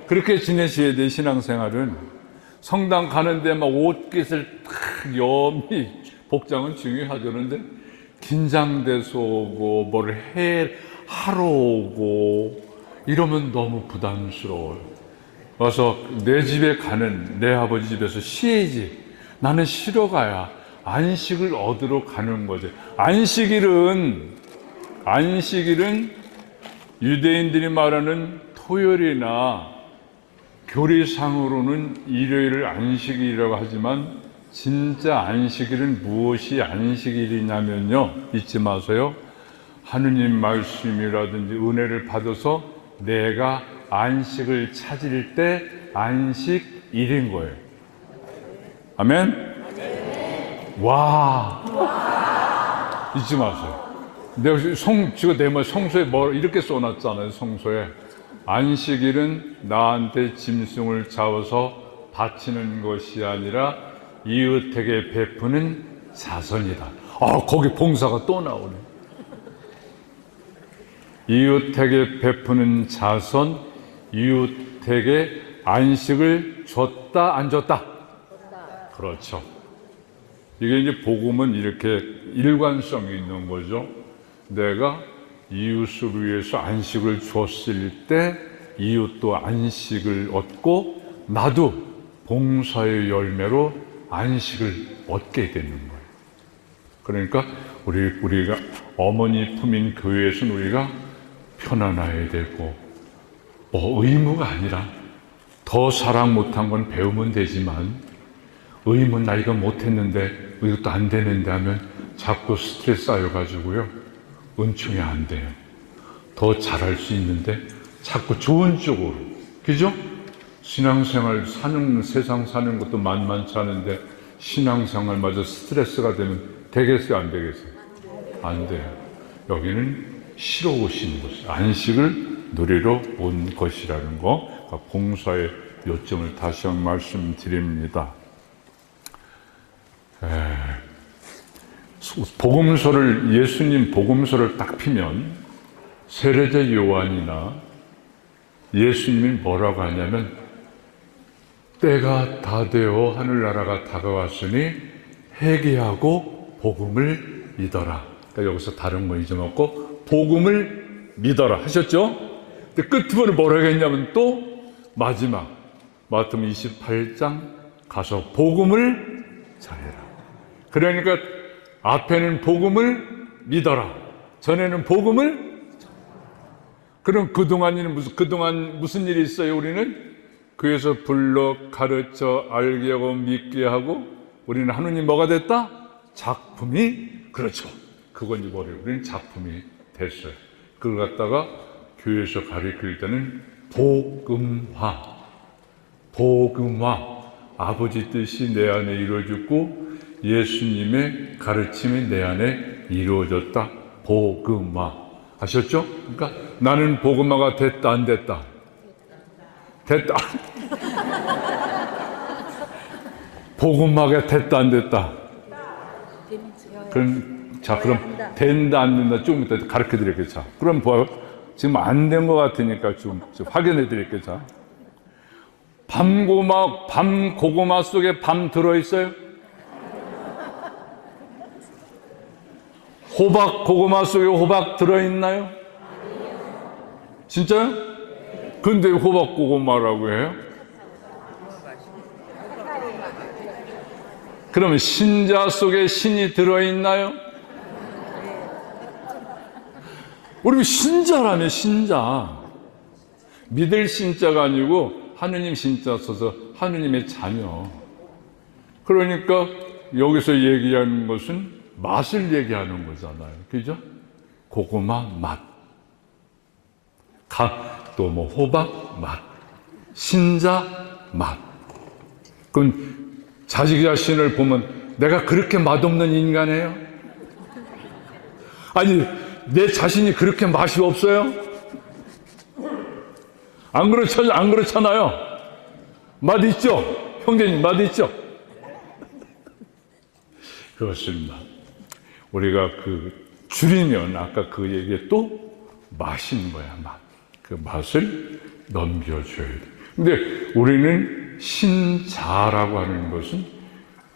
그렇게 지내셔야 돼. 신앙생활은 성당 가는데 막 옷깃을 탁 염히 복장은 중요하죠. 그런데 긴장돼서 오고 뭘 하러 오고 이러면 너무 부담스러워요. 와서 내 집에 가는 내 아버지 집에서 쉬어야지. 나는 쉬러 가야 안식을 얻으러 가는 거지. 안식일은 유대인들이 말하는 토요일이나 교리상으로는 일요일을 안식일이라고 하지만 진짜 안식일은 무엇이 안식일이냐면요, 잊지 마세요. 하느님 말씀이라든지 은혜를 받아서 내가 안식을 찾을 때 안식일인 거예요. 아멘? 와, 잊지 마세요. 내가 지금 내 말 성서에 뭐 이렇게 써놨잖아요. 성서에 안식일은 나한테 짐승을 잡아서 바치는 것이 아니라 이웃에게 베푸는 자선이다. 거기 봉사가 또 나오네. 이웃에게 베푸는 자선, 이웃에게 안식을 줬다 안 줬다? 그렇죠. 이게 이제 복음은 이렇게 일관성이 있는 거죠. 내가 이웃을 위해서 안식을 줬을 때 이웃도 안식을 얻고 나도 봉사의 열매로 안식을 얻게 되는 거예요. 그러니까 우리가 어머니 품인 교회에서는 우리가 편안해야 되고 의무가 아니라 더 사랑 못한 건 배우면 되지만 의무 나 이거 못했는데 이것도 안 되는데 하면 자꾸 스트레스 쌓여가지고요. 은총이 안 돼요. 더 잘할 수 있는데 자꾸 좋은 쪽으로. 그죠? 신앙생활 세상 사는 것도 만만치 않은데 신앙생활마저 스트레스가 되면 되겠어요? 안 되겠어요? 안 돼요. 여기는 쉬러 오신 곳, 안식을 누리러 온 것이라는 거, 봉사의 요점을 다시 한번 말씀드립니다. 예수님 복음서를 딱 피면 세례자 요한이나 예수님이 뭐라고 하냐면 때가 다 되어 하늘나라가 다가왔으니 회개하고 복음을 믿어라. 그러니까 여기서 다른 거 잊어먹고 복음을 믿어라 하셨죠? 근데 끝부분은 뭐라고 했냐면 또 마지막 마태복음 28장 가서 복음을 전해라. 그러니까 앞에는 복음을 믿어라. 전에는 복음을. 그럼 그동안 무슨 일이 있어요? 우리는 그에서 불러 가르쳐 알게 하고 믿게 하고 우리는 하느님 뭐가 됐다? 작품이. 그렇죠. 그건 이제 뭐래요? 우리는 작품이 됐어요. 그걸 갖다가 교회에서 가르칠 때는 복음화. 아버지 뜻이 내 안에 이루어졌고 예수님의 가르침이 내 안에 이루어졌다. 복음화. 아셨죠? 그러니까 나는 복음화가 됐다 안 됐다? 됐다. 복음화가 됐다 안 됐다? 그럼 된다 안 된다 좀 이따 가르쳐 드릴게요. 자, 그럼 지금 안 된 것 같으니까 좀 확인해 드릴게요. 자, 밤 고구마 속에 밤 들어있어요? 호박 고구마 속에 호박 들어있나요? 진짜요? 근데 호박 고구마라고 해요? 그러면 신자 속에 신이 들어있나요? 우리 신자라며 신자. 믿을 신자가 아니고 하느님 신자 써서 하느님의 자녀. 그러니까 여기서 얘기하는 것은 맛을 얘기하는 거잖아요. 그죠? 고구마 맛, 또 뭐 호박 맛, 신자 맛. 그럼 자기 자신을 보면 내가 그렇게 맛없는 인간이에요? 아니, 내 자신이 그렇게 맛이 없어요? 안 그렇잖아요? 맛 있죠? 형제님, 맛 있죠? 그렇습니다. 우리가 줄이면 아까 그 얘기에 또 맛인 거야, 맛. 그 맛을 넘겨줘야 돼. 근데 우리는 신자라고 하는 것은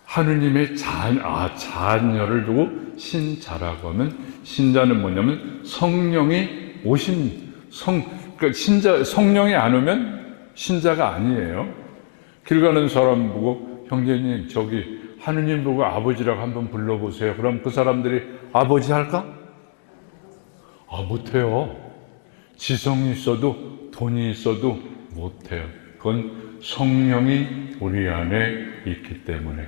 하느님의 자녀를 두고 신자라고 하면, 신자는 뭐냐면 성령이 오신, 그러니까 성령이 안 오면 신자가 아니에요. 길 가는 사람 보고 형제님 저기 하느님 보고 아버지라고 한번 불러보세요. 그럼 그 사람들이 아버지 할까? 못해요. 지성이 있어도 돈이 있어도 못해요. 그건 성령이 우리 안에 있기 때문에.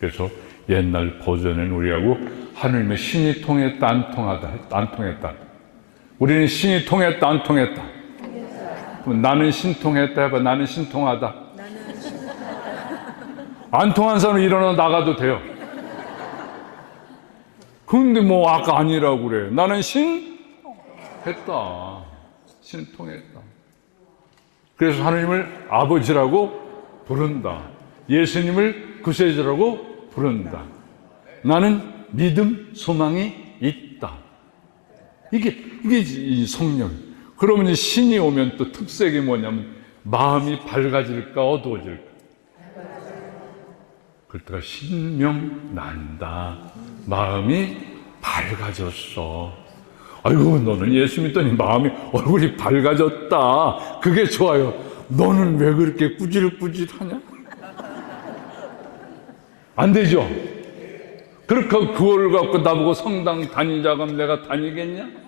그래서 옛날 버전은 우리하고 하느님의 신이 통했다 안 통했다. 우리는 신이 통했다 안 통했다. 나는 신통했다 해봐. 나는 신통하다. 안 통한 사람은 일어나 나가도 돼요. 근데 뭐 아까 아니라고 그래. 나는 신통했다. 신통했다. 그래서 하느님을 아버지라고 부른다. 예수님을 구세주라고 부른다. 나는 믿음, 소망이 있다. 이게 이 성령. 그러면 이 신이 오면 또 특색이 뭐냐면 마음이 밝아질까 어두워질까. 그때가 신명 난다. 마음이 밝아졌어. 아이고 너는 예수 믿더니 마음이 얼굴이 밝아졌다. 그게 좋아요. 너는 왜 그렇게 꾸질꾸질하냐? 안 되죠. 그렇게 그걸 갖고 나보고 성당 다니자고 하면 내가 다니겠냐?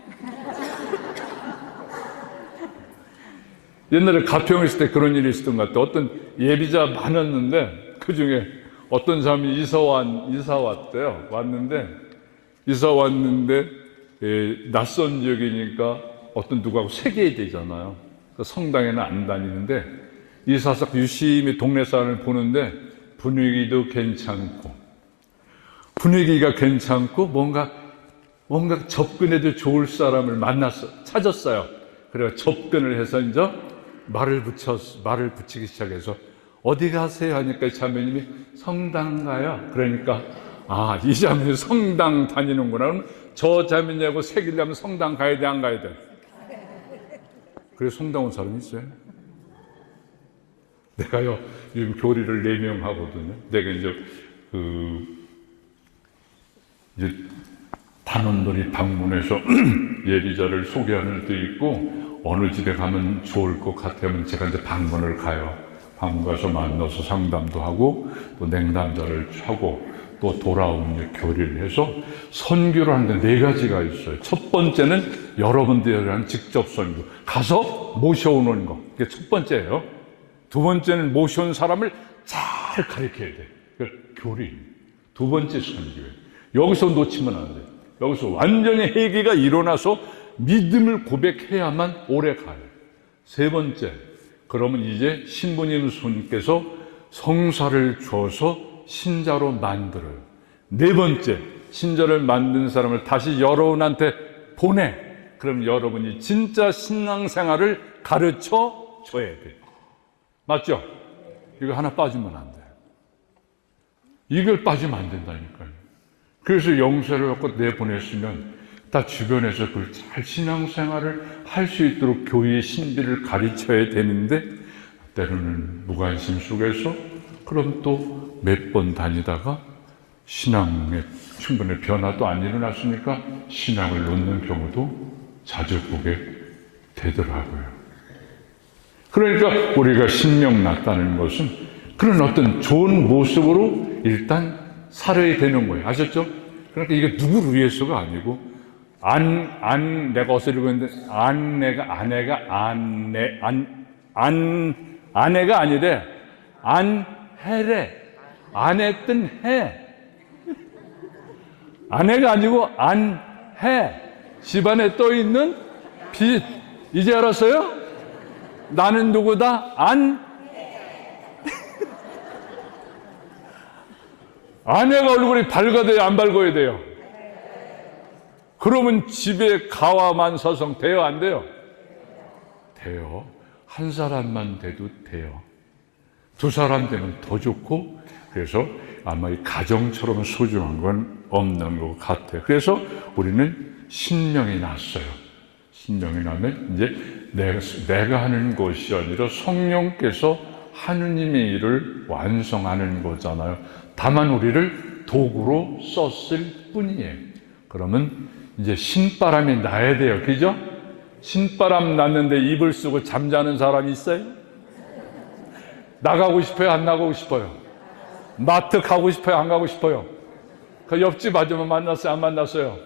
옛날에 가평에 있을 때 그런 일이 있었던 것 같아. 어떤 예비자 많았는데 그 중에 어떤 사람이 이사 왔대요. 이사 왔는데 낯선 지역이니까 어떤 누구하고 새겨야 되잖아요. 성당에는 안 다니는데 이사석 유심히 동네 사람을 보는데 분위기가 괜찮고 뭔가 접근해도 좋을 사람을 찾았어요. 그래서 접근을 해서 이제 말을 붙이기 시작해서 어디 가세요 하니까 자매님이 성당 가요. 그러니까 이 자매님이 성당 다니는구나. 그럼 저 자매님하고 새기려면 성당 가야 돼, 안 가야 돼? 그래서 성당 온 사람이 있어요. 내가요 요즘 교리를 4명 하거든요. 내가 이제 단원들이 방문해서 예비자를 소개하는 데도 있고 어느 집에 가면 좋을 것 같으면 제가 이제 방문을 가요. 방문 가서 만나서 상담도 하고 또 냉담자를 하고 또 돌아오는 교리를 해서 선교를 하는데 4가지가 있어요. 첫 번째는 여러분들이랑 직접 선교. 가서 모셔오는 거. 그게 첫 번째예요. 두 번째는 모셔온 사람을 잘 가르쳐야 돼. 그 교리. 두 번째 선교예요. 여기서 놓치면 안 돼요. 여기서 완전히 회개가 일어나서 믿음을 고백해야만 오래 가요. 세 번째, 그러면 이제 신부님 손께서 성사를 줘서 신자로 만들어요. 네 번째, 신자를 만든 사람을 다시 여러분한테 보내. 그럼 여러분이 진짜 신앙생활을 가르쳐 줘야 돼요. 맞죠? 이거 하나 빠지면 안 돼요. 이걸 빠지면 안 된다니까요. 그래서 영세를 갖고 내보냈으면 다 주변에서 그걸 잘 신앙생활을 할 수 있도록 교회의 신비를 가르쳐야 되는데 때로는 무관심 속에서 그럼 또 몇 번 다니다가 신앙에 충분히 변화도 안 일어났으니까 신앙을 놓는 경우도 자주 보게 되더라고요. 그러니까 우리가 신명 났다는 것은 그런 어떤 좋은 모습으로 일단 살아야 되는 거예요. 아셨죠? 그러니까 이게 누구를 위해서가 아니고 내가 어서 읽었는데 아내가 아내가 아니래. 안해래. 아내 뜬 해. 아내가 아니고 안해. 집안에 떠 있는 빛. 이제 알았어요? 나는 누구다? 아내가 얼굴이 밝아야 안 밝아야 돼요? 그러면 집에 가와만사성 돼요, 안 돼요? 돼요. 한 사람만 돼도 돼요. 두 사람 되면 더 좋고, 그래서 아마 이 가정처럼 소중한 건 없는 것 같아요. 그래서 우리는 신명이 났어요. 신명이 나면 이제 내가 하는 것이 아니라 성령께서 하느님의 일을 완성하는 거잖아요. 다만 우리를 도구로 썼을 뿐이에요. 그러면 이제 신바람이 나야 돼요. 그죠? 신바람 났는데 이불 쓰고 잠자는 사람이 있어요? 나가고 싶어요? 안 나가고 싶어요? 마트 가고 싶어요? 안 가고 싶어요? 그 옆집 아줌마 만났어요? 안 만났어요?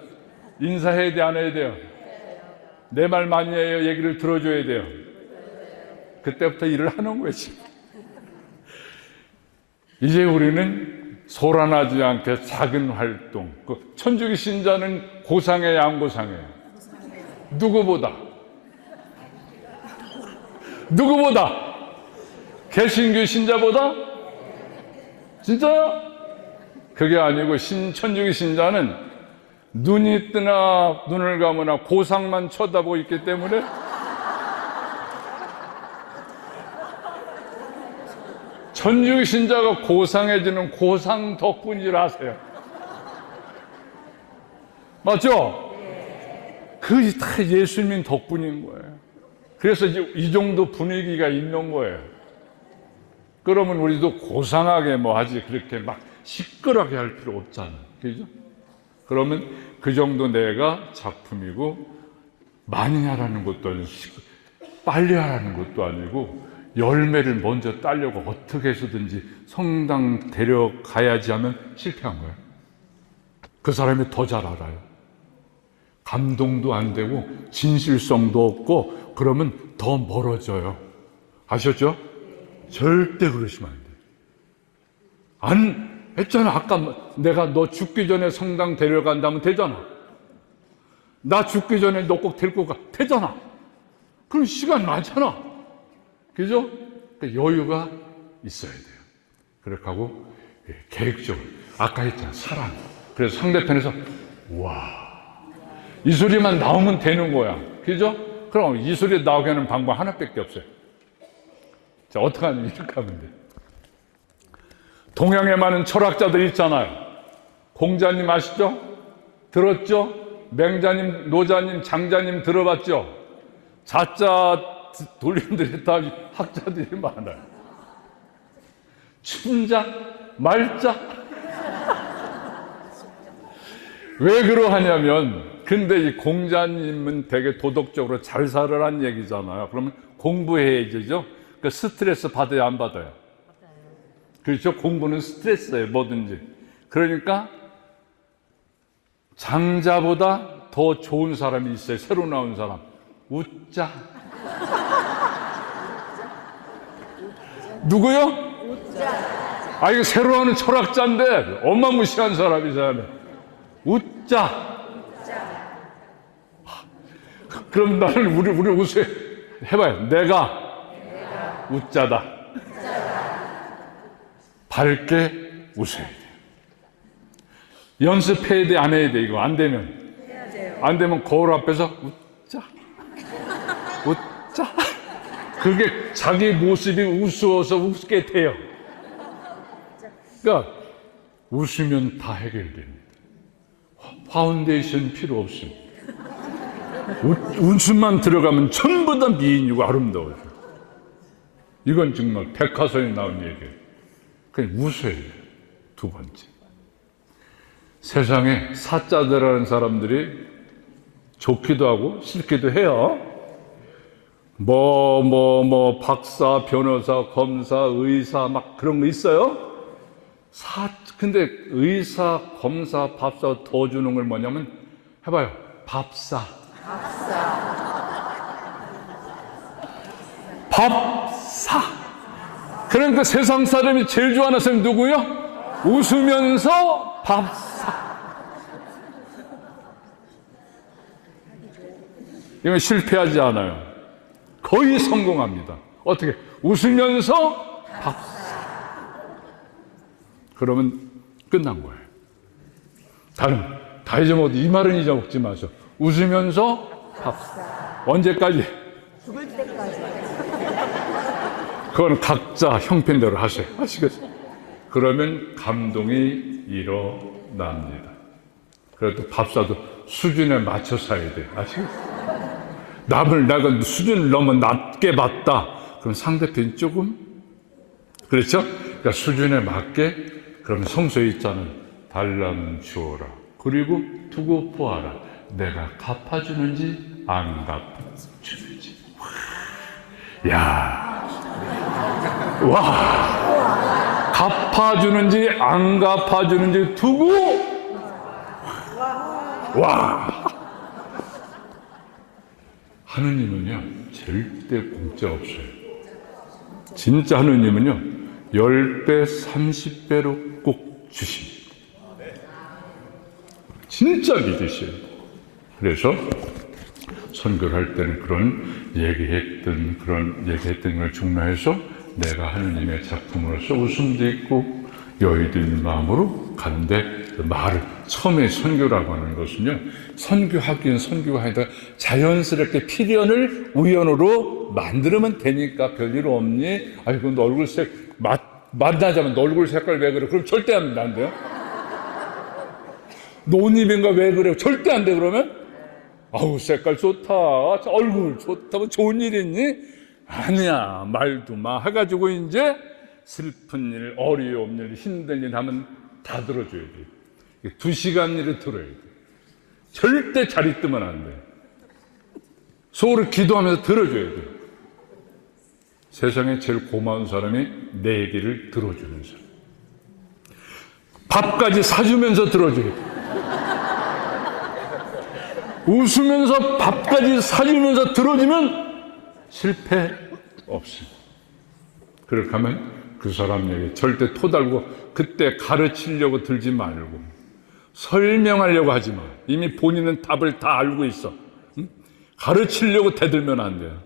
인사해야 돼? 안 해야 돼요? 내 말 많이 해요? 얘기를 들어줘야 돼요? 그때부터 일을 하는 거지. 이제 우리는 소란하지 않게 작은 활동. 천주교 신자는 고상해요, 안 고상해요? 누구보다? 개신교 신자보다? 진짜요? 그게 아니고 천주교 신자는 눈이 뜨나 눈을 감으나 고상만 쳐다보고 있기 때문에 천주교 신자가 고상해지는 고상 덕분인 줄 아세요? 맞죠? 그게 다 예수님 덕분인 거예요. 그래서 이제 이 정도 분위기가 있는 거예요. 그러면 우리도 고상하게 뭐 하지 그렇게 막 시끄럽게 할 필요 없잖아요. 그죠? 그러면 그 정도 내가 작품이고 많이 하라는 것도 아니고 빨리 하라는 것도 아니고 열매를 먼저 따려고 어떻게 해서든지 성당 데려가야지 하면 실패한 거예요. 그 사람이 더 잘 알아요. 감동도 안 되고 진실성도 없고 그러면 더 멀어져요. 아셨죠? 절대 그러시면 안 돼요. 안 했잖아. 아까 내가 너 죽기 전에 성당 데려간다면 되잖아. 나 죽기 전에 너 꼭 데리고 가. 되잖아. 그럼 시간 많잖아. 그죠? 여유가 있어야 돼요. 그렇게 하고 계획적으로. 아까 했잖아. 사랑. 그래서 상대편에서 와, 이 소리만 나오면 되는 거야. 그죠? 그럼 이 소리 나오게 하는 방법 하나밖에 없어요. 자, 어떻게 하면 이렇게 하면 돼. 동양에 많은 철학자들 있잖아요. 공자님 아시죠? 들었죠? 맹자님, 노자님, 장자님 들어봤죠? 자자 돌림들이 다 학자들이 많아요. 춘자, 말자. 왜 그러하냐면, 근데 이 공자님은 되게 도덕적으로 잘 살으란 얘기잖아요. 그러면 공부해야죠. 그 스트레스 받아야 안 받아요? 그렇죠? 공부는 스트레스예요, 뭐든지. 그러니까 장자보다 더 좋은 사람이 있어요. 새로 나온 사람. 우자. 누구요? 우자. 아, 이거 새로 하는 철학자인데 어마무시한 사람이잖아요. 우자. 그럼 나는 우리 웃어요. 해봐요. 내가 우자다. 밝게 웃어야 돼요. 연습해야 돼, 안 해야 돼? 이거 안 되면. 안 되면 거울 앞에서 웃자. 웃자. 그게 자기 모습이 우스워서 웃게 돼요. 그러니까 웃으면 다 해결됩니다. 파운데이션 필요 없습니다. 웃음만 들어가면 전부 다 미인이고 아름다워요. 이건 정말 백화선이 나온 얘기예요. 그냥 웃어야 돼요. 두 번째. 세상에 사자들하는 사람들이 좋기도 하고 싫기도 해요. 박사, 변호사, 검사, 의사 막 그런 거 있어요. 근데 의사, 검사, 밥사 더 주는 걸 뭐냐면 해봐요. 밥사. 밥사. 그러니까 세상 사람이 제일 좋아하는 사람이 누구요? 웃으면서 밥 사. 이건 실패하지 않아요. 거의 성공합니다. 어떻게? 웃으면서 밥 사. 그러면 끝난 거예요. 다 잊어먹어도 이 말은 잊어먹지 마세요. 웃으면서 밥 사. 언제까지? 죽을 때까지. 그건 각자 형편대로 하세요. 아시겠어요? 그러면 감동이 일어납니다. 그래도 밥사도 수준에 맞춰 사야 돼요. 아시겠어요? 내가 수준을 너무 낮게 봤다. 그럼 상대편이 조금, 그렇죠? 그러니까 수준에 맞게, 그럼 성서에 있잖아요. 달라면 주어라. 그리고 두고 보아라. 내가 갚아주는지 안 갚아주는지. 야, 와, 갚아주는지 안 갚아주는지 두고, 와. 하느님은요, 절대 공짜 없어요. 진짜 하느님은요, 10배, 30배로 꼭 주십니다. 진짜 믿으셔요. 그래서 선교를 할 때는 그런 얘기했던 걸 중요해서 내가 하느님의 작품으로서 웃음도 있고 여유도 있는 마음으로 가는데, 그 말을 처음에 선교라고 하는 것은요, 선교하긴 선교가 아니다. 자연스럽게 필연을 우연으로 만들면 되니까 별일 없니? 아이고, 너 얼굴색 만나자면 너 얼굴 색깔 왜 그래? 그럼 절대 안 돼요. 노님인가 왜 그래? 절대 안 돼. 그러면 아우, 색깔 좋다, 얼굴 좋다, 뭐 좋은 일 있니? 아니야, 말도 마 해가지고 이제 슬픈 일, 어려운 일, 힘든 일 하면 다 들어줘야 돼. 2시간 일을 들어야 돼. 절대 자리 뜨면 안 돼. 속으로 기도하면서 들어줘야 돼. 세상에 제일 고마운 사람이 내 얘기를 들어주는 사람. 밥까지 사주면서 들어줘야 돼. 웃으면서 밥까지 사주면서 들어주면 실패 없습니다. 그렇게 하면 그 사람에게 절대 토달고 그때 가르치려고 들지 말고 설명하려고 하지 마. 이미 본인은 답을 다 알고 있어. 응? 가르치려고 대들면 안 돼요.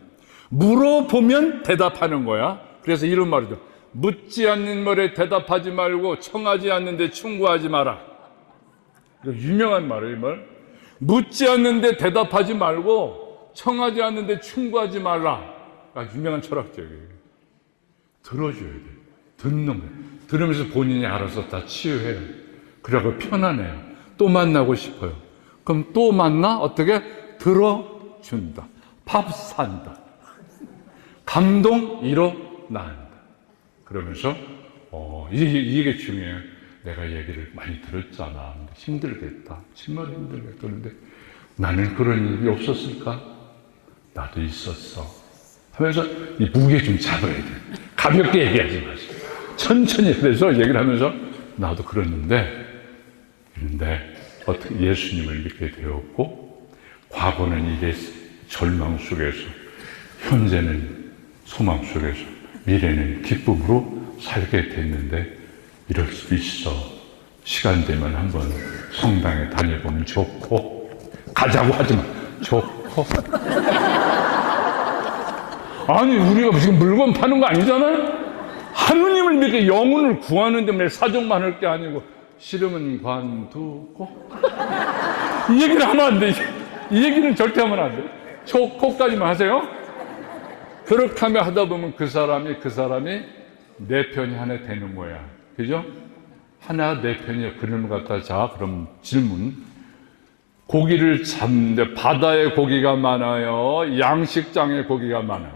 물어보면 대답하는 거야. 그래서 이런 말이죠. 묻지 않는 말에 대답하지 말고 청하지 않는데 충고하지 마라. 유명한 말이에요, 이 말. 묻지 않는데 대답하지 말고 청하지 않는데 충고하지 말라. 유명한 철학적이에요. 들어줘야 돼. 듣는 거예요. 들으면서 본인이 알아서 다 치유해요. 그래고 편안해요. 또 만나고 싶어요. 그럼 또 만나? 어떻게? 들어준다. 밥 산다. 감동 일어난다. 그러면서 이게 중요해요. 내가 얘기를 많이 들었잖아. 힘들겠다. 정말 힘들겠다. 그런데 나는 그런 일이 없었을까? 나도 있었어. 하면서 이 무게 좀 잡아야 돼. 가볍게 얘기하지 마세요. 천천히. 그래서 얘기를 하면서 나도 그랬는데 어떻게 예수님을 믿게 되었고, 과거는 이게 절망 속에서, 현재는 소망 속에서, 미래는 기쁨으로 살게 됐는데 이럴 수 있어. 시간 되면 한번 성당에 다녀보면 좋고, 가자고 하지만 좋고. 아니, 우리가 지금 물건 파는 거 아니잖아요? 하느님을 믿게 영혼을 구하는데 매 사정만 할 게 아니고, 싫으면 관두고. 이 얘기를 하면 안 돼. 이 얘기는 절대 하면 안 돼. 좋고까지만 하세요. 그렇게 하며 하다 보면 그 사람이 내 편이 하나 되는 거야. 그죠? 하나 내 편이 그림을 갖다. 자, 그럼 질문. 고기를 잡는데 바다에 고기가 많아요? 양식장에 고기가 많아요?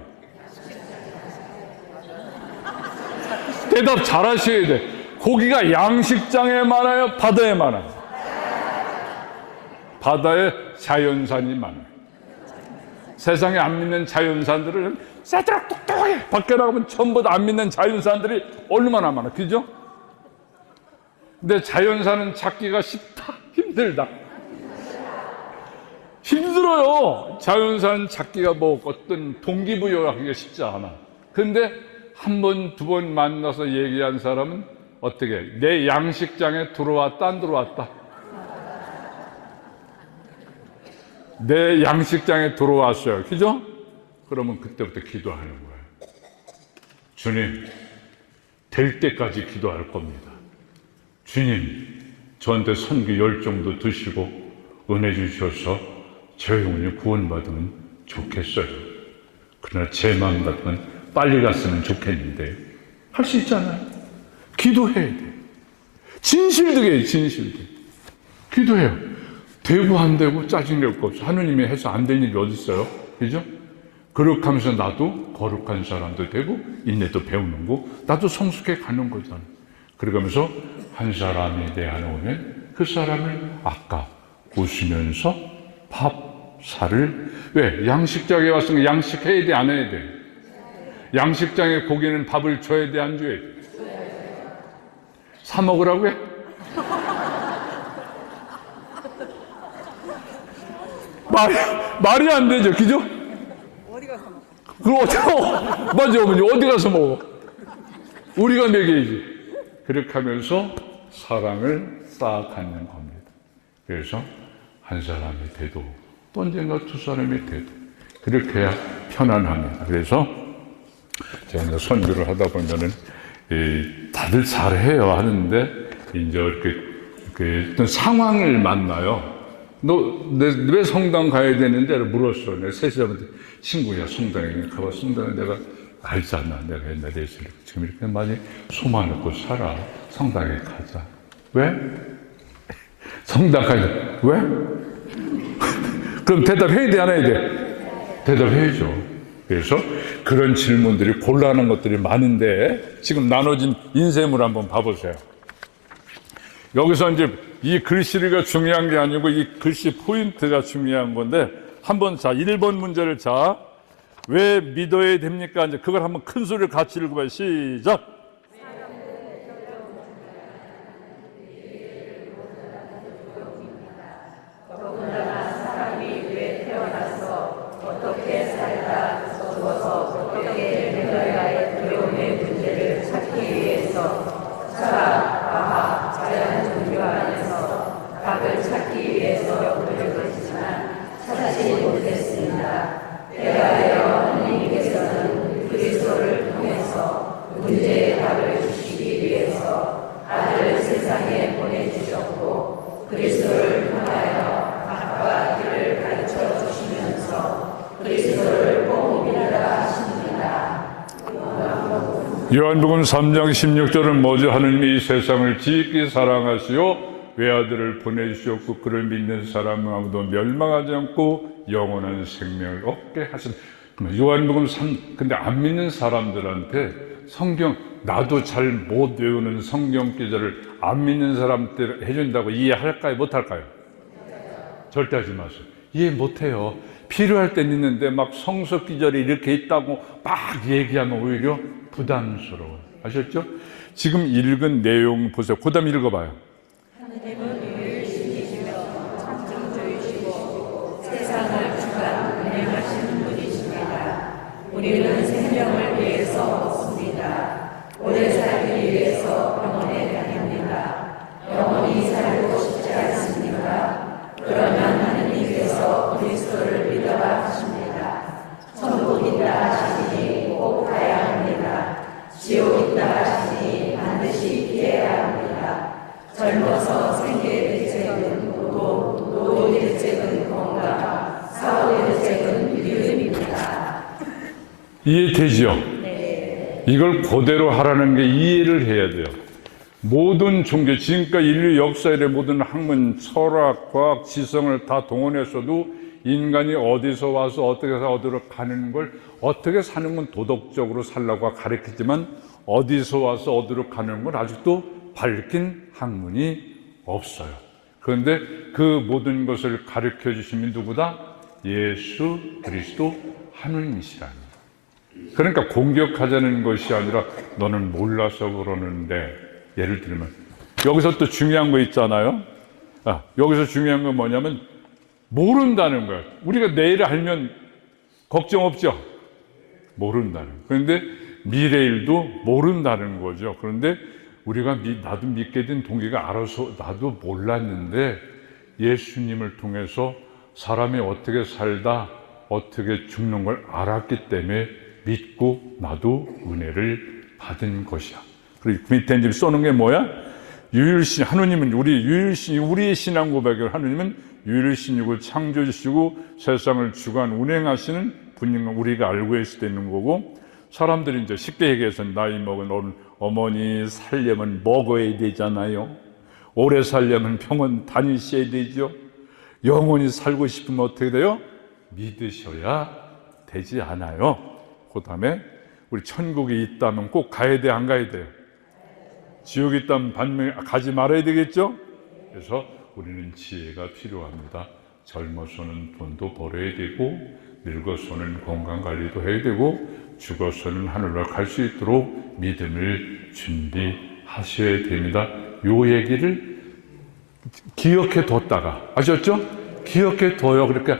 대답 잘 하셔야 돼. 고기가 양식장에 많아요? 바다에 많아요? 바다에 자연산이 많아요. 세상에 안 믿는 자연산들을 새들아 똑똑하게 밖에 나가면 전부 다 안 믿는 자연산들이 얼마나 많아. 그죠? 근데 자연산은 찾기가 쉽다? 힘들다? 힘들어요. 자연산 찾기가 뭐 어떤 동기부여하기가 쉽지 않아. 근데 한 번, 두 번 만나서 얘기한 사람은 어떻게 해? 내 양식장에 들어왔다, 안 들어왔다? 내 양식장에 들어왔어요. 그죠? 그러면 그때부터 기도하는 거예요. 주님, 될 때까지 기도할 겁니다. 주님, 저한테 선교 열정도 드시고 은혜 주셔서 제 영혼이 구원받으면 좋겠어요. 그러나 제 마음 같으면 빨리 갔으면 좋겠는데 할 수 있잖아요. 기도해야 돼. 진실되게 진실되게 기도해요. 되고 안 되고 짜증낼 거 없어. 하느님이 해서 안 될 일이 어디 있어요? 그죠? 그렇게 하면서 나도 거룩한 사람도 되고 인내도 배우는 거, 나도 성숙해 가는 거잖아. 그러면서 한 사람이 내 안에 오면 그 사람을 아까 웃으면서 밥, 살을, 왜? 양식장에 왔으니까 양식해야 돼, 안 해야 돼? 양식장에 고기는 밥을 줘야 돼, 안 줘야 돼? 사 먹으라고 해? 말이 안 되죠, 그죠? 어디 가서 먹어? 그럼 맞아, 어머니, 어디 가서 먹어? 우리가 먹여야지. 그렇게 하면서 사랑을 쌓아가는 겁니다. 그래서 한 사람이 돼도 또 언젠가 두 사람이 돼도 그렇게 해야 편안합니다. 그래서 제가 이제 선교를 하다 보면은 다들 잘해요 하는데 이제 이렇게 어떤 상황을 만나요. 너 왜 성당 가야 되는데? 물었어. 내가 셋이서한테 친구야, 성당에 가봐. 성당에 내가 알잖아. 내가 옛날에 지금 이렇게 많이 수많고 살아. 성당에 가자. 왜? 성당 가야 돼. 왜? 그럼 대답해야 돼, 안 해야 돼? 대답해야죠. 그래서 그런 질문들이 곤란한 것들이 많은데 지금 나눠진 인쇄물 한번 봐보세요. 여기서 이제 이 글씨가 중요한 게 아니고 이 글씨 포인트가 중요한 건데 한번 자 1번 문제를 자 왜 믿어야 됩니까? 이제 그걸 한번 큰 소리를 같이 읽어봐요. 시작. 요한복음 3장 16절은 뭐죠? 하느님이 이 세상을 지극히 사랑하시오 외아들을 보내주셨고 그를 믿는 사람은 아무도 멸망하지 않고 영원한 생명을 얻게 하신. 요한복음 3, 근데 안 믿는 사람들한테 성경, 나도 잘 못 외우는 성경 기절을 안 믿는 사람들 해준다고 이해할까요? 못할까요? 절대 하지 마세요. 이해 못해요. 필요할 땐 있는데 막 성서 기절이 이렇게 있다고 막 얘기하면 오히려 부담스러워요. 아셨죠? 지금 읽은 내용 보세요. 그 다음 읽어봐요. 하느님은 유일신이시며 창조주이시고 세상을 주관 운행하시는 분이십니다. 우리는 생명을 위해서 먹습니다. 오래 살기 위해서 병원에 다닙니다. 영원히 살고 싶지 않습니까? 그러면 하느님께서 그리스도를 믿어라 하십니다. 천국 있다 하시니 꼭 가야 합니다. 지옥 있다 하시니 반드시 피해야 합니다. 젊어서 생계의 대책은 도덕, 노후의 대책은 건강, 사후의 대책은 믿음입니다. 이해되죠? 네. 이걸 그대로 하라는 게 이해를 해야 돼요. 모든 종교, 지금까지 인류 역사의 모든 학문, 철학, 과학, 지성을 다 동원했어도 인간이 어디서 와서 어떻게 해서 어디로 가는 걸 어떻게 사는 건 도덕적으로 살라고 가르쳤지만 어디서 와서 어디로 가는 건 아직도 밝힌 학문이 없어요. 그런데 그 모든 것을 가르쳐 주심이 누구다? 예수 그리스도 하느님이시라는. 그러니까 공격하자는 것이 아니라 너는 몰라서 그러는데, 예를 들면 여기서 또 중요한 거 있잖아요. 여기서 중요한 건 뭐냐면 모른다는 거예요. 우리가 내일을 알면 걱정 없죠? 모른다는. 그런데 미래 일도 모른다는 거죠. 그런데 우리가 나도 믿게 된 동기가 알아서 나도 몰랐는데 예수님을 통해서 사람이 어떻게 살다 어떻게 죽는 걸 알았기 때문에 믿고 나도 은혜를 받은 것이야. 그리고 밑에 이제 써놓은 게 뭐야? 유일신, 하느님은 우리의 신앙 고백을 하느님은 유일신이고 창조주시고 세상을 주관 운행하시는 분인 우리가 알고 있을 때 있는 거고, 사람들이 이제 쉽게 얘기해서 나이 먹은 어머니 살려면 먹어야 되잖아요. 오래 살려면 병원 다니셔야 되죠. 영원히 살고 싶으면 어떻게 돼요? 믿으셔야 되지 않아요. 그 다음에 우리 천국에 있다면 꼭 가야 돼, 안 가야 돼요? 지옥에 있다면 반면에 가지 말아야 되겠죠? 그래서 우리는 지혜가 필요합니다. 젊어서는 돈도 벌어야 되고, 늙어서는 건강관리도 해야 되고, 죽어서는 하늘로 갈 수 있도록 믿음을 준비하셔야 됩니다. 요 얘기를 기억해 뒀다가, 아셨죠? 기억해 둬요. 그러니까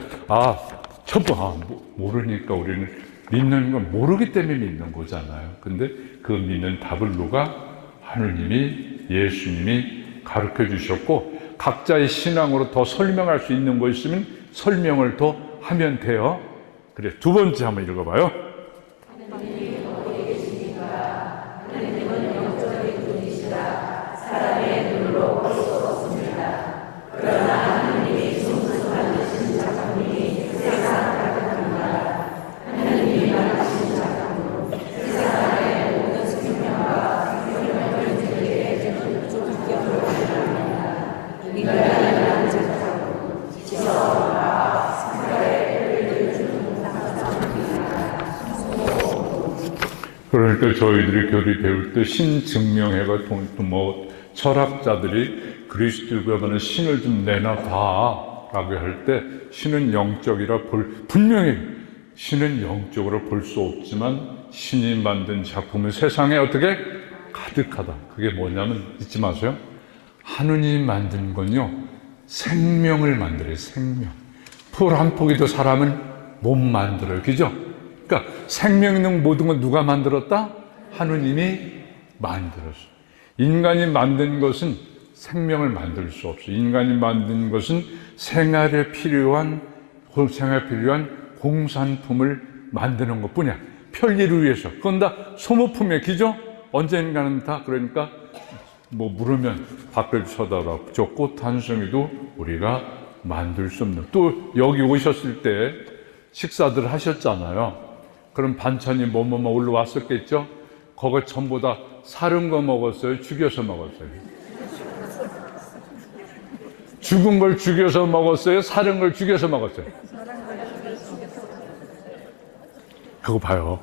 모르니까 우리는 믿는 건 모르기 때문에 믿는 거잖아요. 근데 그 믿는 답을 누가? 하느님이, 예수님이 가르쳐 주셨고, 각자의 신앙으로 더 설명할 수 있는 거 있으면 설명을 더 하면 돼요. 그래, 두 번째 한번 읽어봐요. 하느님이 어디 계십니까? 하느님은 영적인 분이시라 사람의 눈으로 볼 수 없습니다. 그러나 하느님이 손으로 만드신 작품이 세상 가득합니다. 하느님이 만드신 작품으로 세상의 모든 생명과 생명을 우리에게 주옵기를 바랍니다. 인간이 만든 작품, 지성과 생각의 의미를 주는 상상입니다. 그러니까 저희들이 교리 배울 때 신증명해가 철학자들이 그리스도교는 신을 좀 내놔봐 라고 할 때, 신은 영적이라 분명히 신은 영적으로 볼 수 없지만 신이 만든 작품은 세상에 어떻게 가득하다. 그게 뭐냐면 잊지 마세요. 하느님이 만든 건요, 생명을 만들어요. 생명. 풀 한 포기도 사람은 못 만들어요. 그죠? 그러니까 생명 있는 모든 건 누가 만들었다? 하느님이 만들었어. 인간이 만든 것은 생명을 만들 수 없어. 인간이 만든 것은 생활에 필요한 공산품을 만드는 것뿐이야. 편리를 위해서. 그건 다 소모품이야. 그죠? 언젠가는 다. 그러니까 물으면 밖을 쳐다봐. 저 꽃 한 송이도 우리가 만들 수 없는. 또 여기 오셨을 때 식사들 하셨잖아요. 그럼 반찬이 뭐뭐 올라왔었겠죠? 그거 전부 다 사른 거 먹었어요? 죽여서 먹었어요? 죽은 걸 죽여서 먹었어요? 사른 걸 죽여서 먹었어요? 그거 봐요.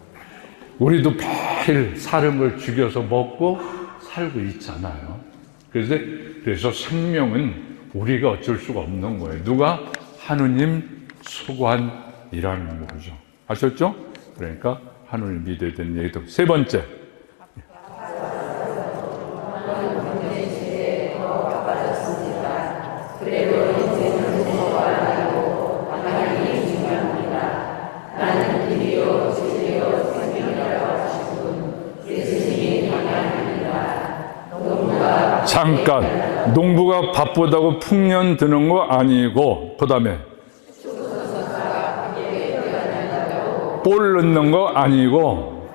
우리도 매일 사른 걸 죽여서 먹고 살고 있잖아요. 그래서 생명은 우리가 어쩔 수가 없는 거예요. 누가? 하느님 소관이라는 거죠. 아셨죠? 그러니까 하느님 믿어야 되는 얘기도. 세 번째. 잠깐, 농부가 바쁘다고 풍년 드는 거 아니고, 그 다음에 볼 넣는 거 아니고,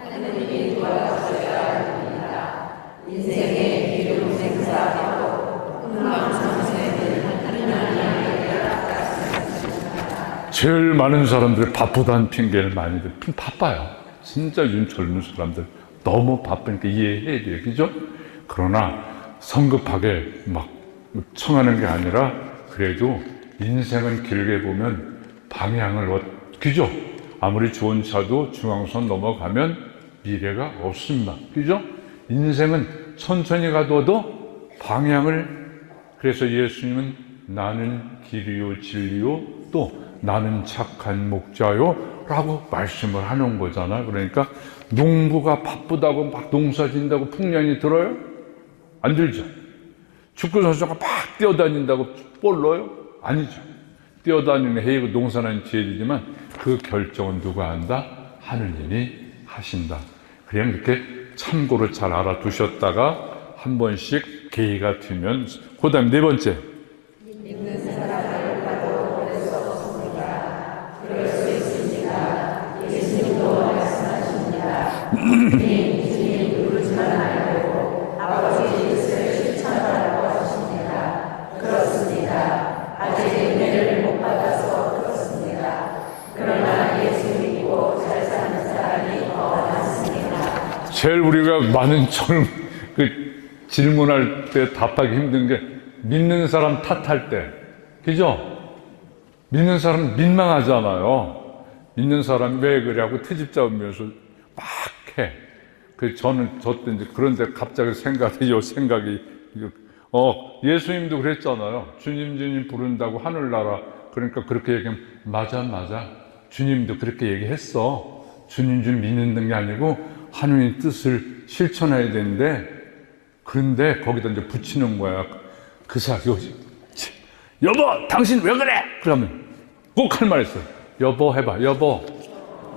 제일 많은 사람들이 바쁘다는 핑계를 많이 들어요. 바빠요. 진짜 요즘 젊은 사람들 너무 바쁘니까 이해해야 돼요. 그죠? 그러나 성급하게 막 청하는 게 아니라, 그래도 인생은 길게 보면 방향을 그죠? 아무리 좋은 차도 중앙선 넘어가면 미래가 없습니다. 그죠? 인생은 천천히 가도 방향을, 그래서 예수님은 나는 길이요 진리요 또 나는 착한 목자요 라고 말씀을 하는 거잖아요. 그러니까 농부가 바쁘다고 막 농사 짓는다고 풍년이 들어요? 안 들죠. 축구선수가 막 뛰어다닌다고 볼러요? 아니죠. 뛰어다니는 해이고 농사는 지혜지만 그 결정은 누가 한다? 하느님이 하신다. 그냥 이렇게 참고로 잘 알아두셨다가 한 번씩 계기가 되면, 그 다음 네 번째. 믿는 사람을 봐도 그럴 수 없습니다. 그럴 수 있습니다. 예수님도 말씀하십니다. 주님 누르지만 말고 아버지 뜻을 실천하라고 하십니다. 그렇습니다. 아직 은혜를 못 받아서 그렇습니다. 그러나 예수 믿고 잘 사는 사람이 더 많습니다. 제일 우리가 많은 질문할 때 답하기 힘든 게 믿는 사람 탓할 때, 그죠? 믿는 사람 민망하잖아요. 믿는 사람 왜 그래 하고 트집 잡으면서 막 해. 저때 이제 그런데 갑자기 생각이, 예수님도 그랬잖아요. 주님 부른다고 하늘나라. 그러니까 그렇게 얘기하면, 맞아. 주님도 그렇게 얘기했어. 주님 믿는 게 아니고 하느님 뜻을 실천해야 되는데, 그런데 거기다 이제 붙이는 거야. 그 사람, 여보, 당신 왜 그래? 그러면 꼭 할 말 있어. 여보 해봐. 여보,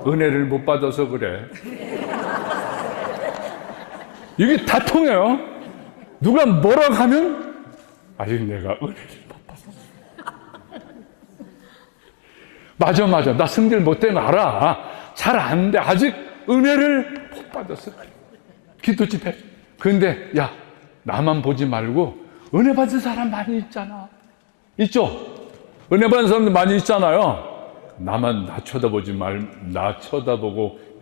은혜를 못 받아서 그래. 이게 다 통해요. 누가 뭐라고 하면, 아직 내가 은혜를 못 받았어. 맞아. 나 승질 못된 거 알아. 잘 안 돼. 아직 은혜를 못 받았어. 그래. 기도 집회. 근데 야, 나만 보지 말고 은혜 받은 사람 많이 있잖아. 있죠? 은혜 받은 사람들 많이 있잖아요. 나 쳐다보고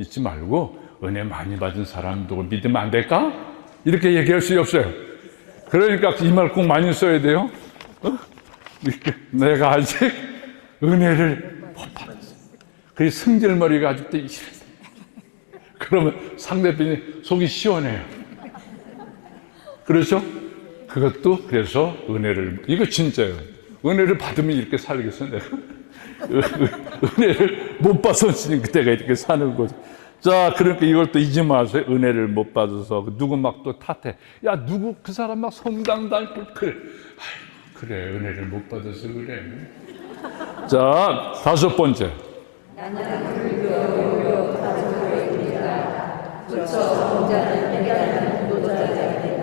있지 말고 은혜 많이 받은 사람도 믿으면 안 될까? 이렇게 얘기할 수 없어요. 그러니까 이 말 꼭 많이 써야 돼요. 내가 아직 은혜를 못 받았어. 그 승질머리가 아직도 있어. 그러면 상대편이 속이 시원해요. 그렇죠? 그것도 그래서 이거 진짜예요. 은혜를 받으면 이렇게 살겠어, 내가. 은혜를 못 받아서 그때가 이렇게 사는 거죠. 자, 그러니까 이걸 또 잊지 마세요. 은혜를 못 받아서. 누구 막 또 탓해. 야, 그 사람 막 성당 다니고, 그래, 은혜를 못 받아서 그래. 자, 다섯 번째. 나는 불교 가족입니다. 부처 공자는 깨달은 도자자입니다.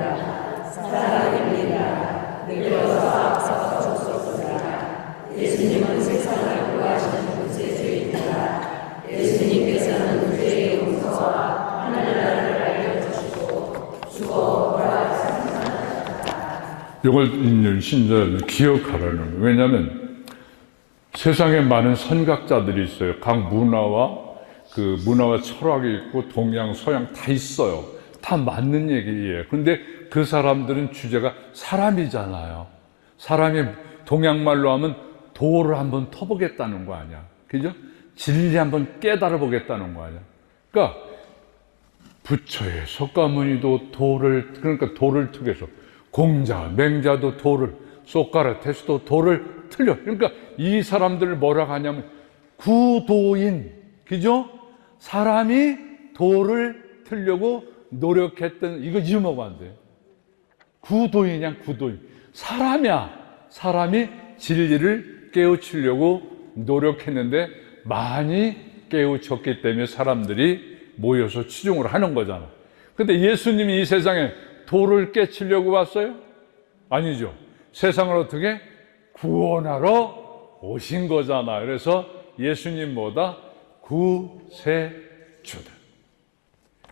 사랑입니다. 늙어서 앞서 죽었습니다. 예수님은 세상을 구하시는 구세주입니다. 예수님께서는 죄의 용서와 하늘나라를 알려주시고 죽어 돌아가셨습니다. 이걸 읽는 신자는 기억하라는. 왜냐하면 세상에 많은 선각자들이 있어요. 각 문화와 철학이 있고 동양, 서양 다 있어요. 다 맞는 얘기예요. 그런데 그 사람들은 주제가 사람이잖아요. 사람이 동양말로 하면 도를 한번 터보겠다는 거 아니야. 그죠? 진리 한번 깨달아 보겠다는 거 아니야. 그러니까 부처의 석가모니도 그러니까 도를 특해서 공자, 맹자도 도를, 소크라테스도 도를 틀려. 그러니까 이 사람들을 뭐라고 하냐면 구도인, 그죠? 사람이 도를 틀려고 노력했던, 이거 잊으면 안 돼. 구도인이야, 구도인. 사람이야. 사람이 진리를 깨우치려고 노력했는데 많이 깨우쳤기 때문에 사람들이 모여서 치중을 하는 거잖아. 근데 예수님이 이 세상에 도를 깨치려고 왔어요? 아니죠. 세상을 어떻게 구원하러 오신 거잖아. 그래서 예수님보다 구세주다.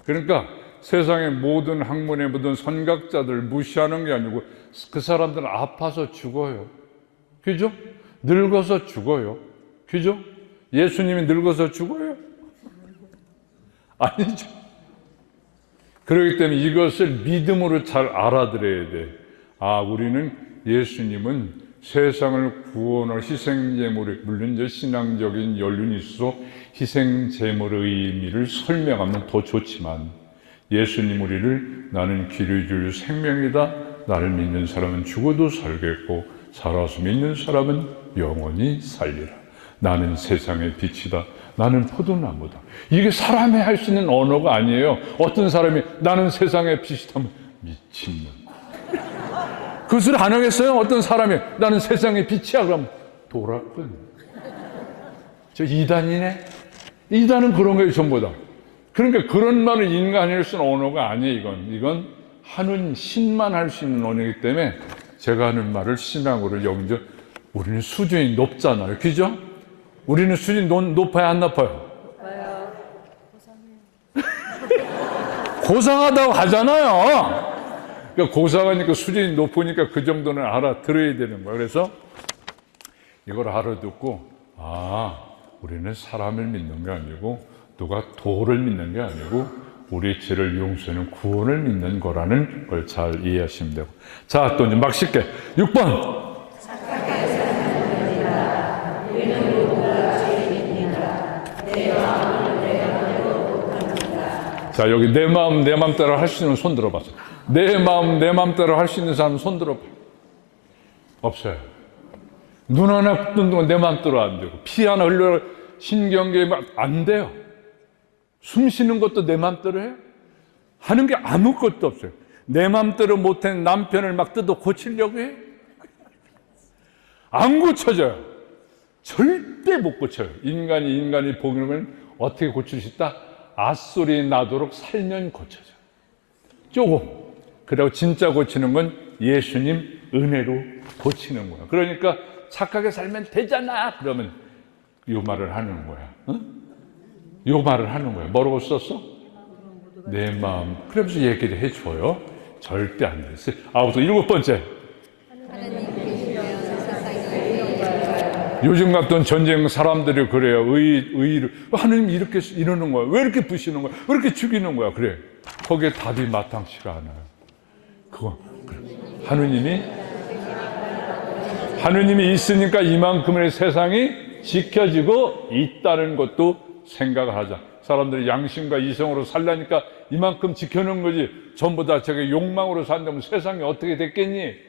그러니까 세상의 모든 학문의 모든 선각자들 무시하는 게 아니고 그 사람들은 아파서 죽어요. 그죠? 늙어서 죽어요. 그죠? 예수님이 늙어서 죽어요? 아니죠. 그렇기 때문에 이것을 믿음으로 잘 알아들어야 돼. 우리는 예수님은 세상을 구원할 희생제물에, 물론 이제 신앙적인 연륜이 있어서 희생제물의 의미를 설명하면 더 좋지만, 예수님 우리를 나는 길이 줄 생명이다. 나를 믿는 사람은 죽어도 살겠고 살아서 믿는 사람은 영원히 살리라. 나는 세상의 빛이다. 나는 포도나무다. 이게 사람이 할 수 있는 언어가 아니에요. 어떤 사람이 나는 세상의 빛이다면 미친놈. 그 소리 안 하겠어요? 어떤 사람이 나는 세상의 빛이야 그러면 돌았군. 저 이단이네. 이단은 그런 거예요, 전부 다. 그러니까 그런 말을 인간이 할 수 있는 언어가 아니에요. 이건 하는 신만 할 수 있는 언어이기 때문에 제가 하는 말을 신앙으로 여기죠. 우리는 수준이 높잖아요. 그죠? 우리는 수준이 높아요, 안 높아요? 높아요. 고상하다고 하잖아요. 그러니까 고상하니까 수준이 높으니까 그 정도는 알아들어야 되는 거예요. 그래서 이걸 알아듣고, 우리는 사람을 믿는 게 아니고 누가 도를 믿는 게 아니고 우리 죄를 용서하는 구원을 믿는 거라는 걸 잘 이해하시면 되고. 자, 또 이제 막 쉽게 6번. 자, 여기 내 마음 내 맘대로 할 수 있는 손 들어봐. 내 마음 내 맘대로 할 수 있는 사람 손 들어봐. 없어요. 눈 하나 뜬 동안 내 맘대로 안 되고, 피 하나 흘려 신경계에 안 돼요. 숨 쉬는 것도 내 맘대로 해요. 하는 게 아무것도 없어요. 내 맘대로 못한 남편을 막 뜯어 고치려고 해요. 안 고쳐져요. 절대 못 고쳐요. 인간이 보기는 어떻게 고칠 수 있다? 앗소리 나도록 살면 고쳐져. 조금. 그리고 진짜 고치는 건 예수님 은혜로 고치는 거야. 그러니까 착하게 살면 되잖아. 그러면 요 말을 하는 거야. 요 말을 하는 거야. 뭐라고 썼어? 내 마음. 그러면서 얘기를 해줘요. 절대 안 돼. 아무튼 7번째. 요즘 같은 전쟁 사람들이 그래요. 의를 하느님 이렇게 이러는 거야. 왜 이렇게 부시는 거야? 왜 이렇게 죽이는 거야? 그래. 거기에 답이 마땅치가 않아요. 그거 그래. 하느님이 있으니까 이만큼의 세상이 지켜지고 있다는 것도 생각을 하자. 사람들이 양심과 이성으로 살라니까 이만큼 지켜놓은 거지. 전부 다 저게 욕망으로 산다면 세상이 어떻게 됐겠니?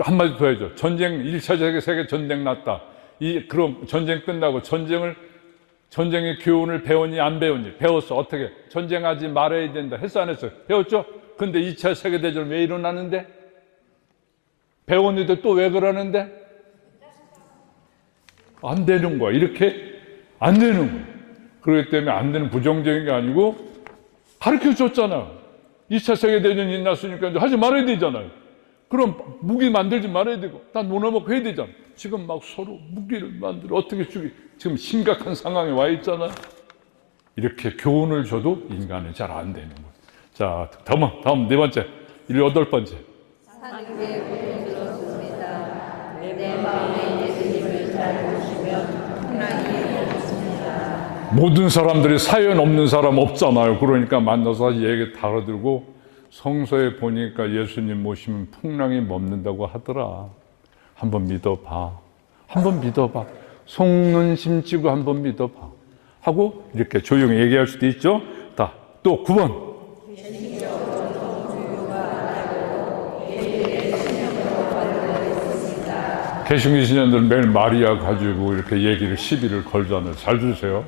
한마디 더 해줘. 전쟁, 1차 세계 전쟁 났다. 그럼 전쟁 끝나고 전쟁의 교훈을 배웠니, 안 배웠니? 배웠어. 어떻게? 전쟁하지 말아야 된다. 했어, 안 했어? 배웠죠? 근데 2차 세계대전 왜 일어나는데? 배웠는데 또 왜 그러는데? 안 되는 거야. 이렇게 안 되는 거야. 그렇기 때문에 안 되는 부정적인 게 아니고 가르쳐 줬잖아. 2차 세계대전이 일어났으니까 하지 말아야 되잖아요. 그럼 무기 만들지 말아야 되고 다 논아먹고 해야 되잖아. 지금 막 서로 무기를 만들어 어떻게 지금 심각한 상황에 와 있잖아. 이렇게 교훈을 줘도 인간은 잘 안 되는 거야. 자, 다음 4번째, 8번째. 사는 게 고통스럽습니다. 내 마음에 예수님을 잘 보시면 풍랑이 없습니다. 모든 사람들이 사연 없는 사람 없잖아요. 그러니까 만나서 얘기 달아들고 성서에 보니까 예수님 모시면 풍랑이 멈는다고 하더라. 한번 믿어봐. 한번 믿어봐. 속는 심지고 한번 믿어봐. 하고 이렇게 조용히 얘기할 수도 있죠. 또 9번. 개신교 신자들 매일 마리아 가지고 이렇게 얘기를 시비를 걸잖아요. 잘 들으세요.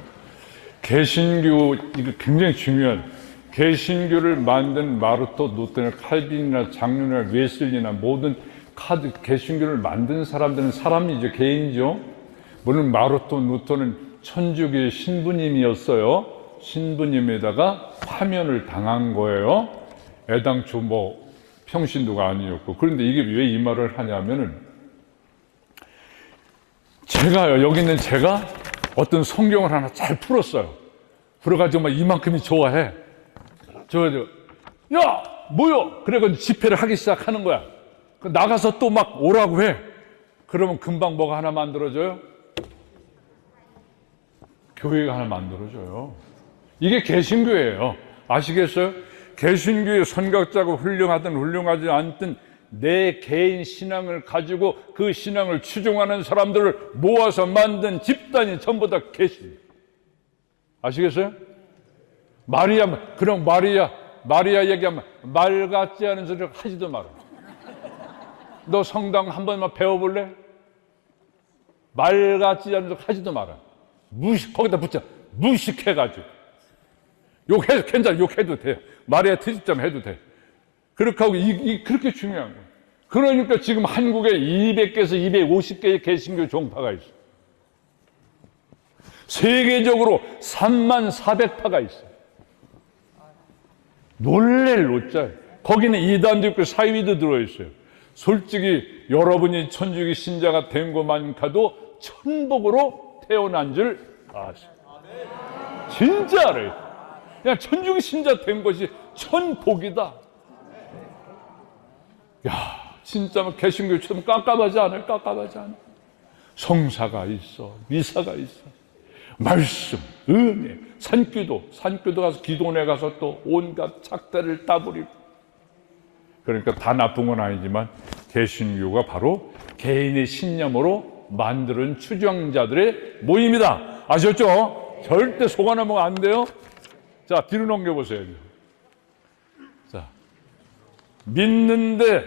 개신교 이거 굉장히 중요한, 개신교를 만든 마르토, 노테나, 칼빈이나 장륜이나 웨슬리나 모든 개신교를 만든 사람들은 사람이죠. 개인이죠. 물론 마르토, 노토는 천주교의 신부님이었어요. 신부님에다가 파면을 당한 거예요. 애당초 평신도가 아니었고. 그런데 이게 왜 이 말을 하냐면은 여기 있는 제가 어떤 성경을 하나 잘 풀었어요. 풀어가지고 막 이만큼이 좋아해. 야, 뭐요? 그래가지고 집회를 하기 시작하는 거야. 나가서 또 막 오라고 해. 그러면 금방 뭐가 하나 만들어져요? 교회가 하나 만들어져요. 이게 개신교예요. 아시겠어요? 개신교의 선각자고 훌륭하든 훌륭하지 않든 내 개인 신앙을 가지고 그 신앙을 추종하는 사람들을 모아서 만든 집단이 전부 다 개신. 아시겠어요? 그럼 마리아 얘기하면 말 같지 않은 소리를 하지도 마라. 너 성당 한 번만 배워볼래? 말 같지 않은 소리 하지도 마라. 거기다 붙여. 무식해가지고. 욕해도 괜찮아. 욕해도 돼. 마리아 트집점 해도 돼. 그렇게 하고 그렇게 중요한 거예요. 그러니까 지금 한국에 200개에서 250개의 개신교 종파가 있어요. 세계적으로 3400파가 있어요. 놀랄 노자예요. 거기는 이단도 있고 사이비도 들어있어요. 솔직히 여러분이 천주교 신자가 된 것만 가도 천복으로 태어난 줄 아세요. 진짜 알아요. 그냥 천주교 신자 된 것이 천복이다. 야, 진짜 개신교처럼 깜깜하지 않아요? 깜깜하지 않아요? 성사가 있어, 미사가 있어, 말씀, 은혜, 산기도 가서 기도원에 가서 또 온갖 착대를 따부리고. 그러니까 다 나쁜 건 아니지만 개신교가 바로 개인의 신념으로 만드는 추종자들의 모임이다. 아셨죠? 절대 속아내면 안 돼요. 자, 뒤로 넘겨보세요. 자, 믿는데,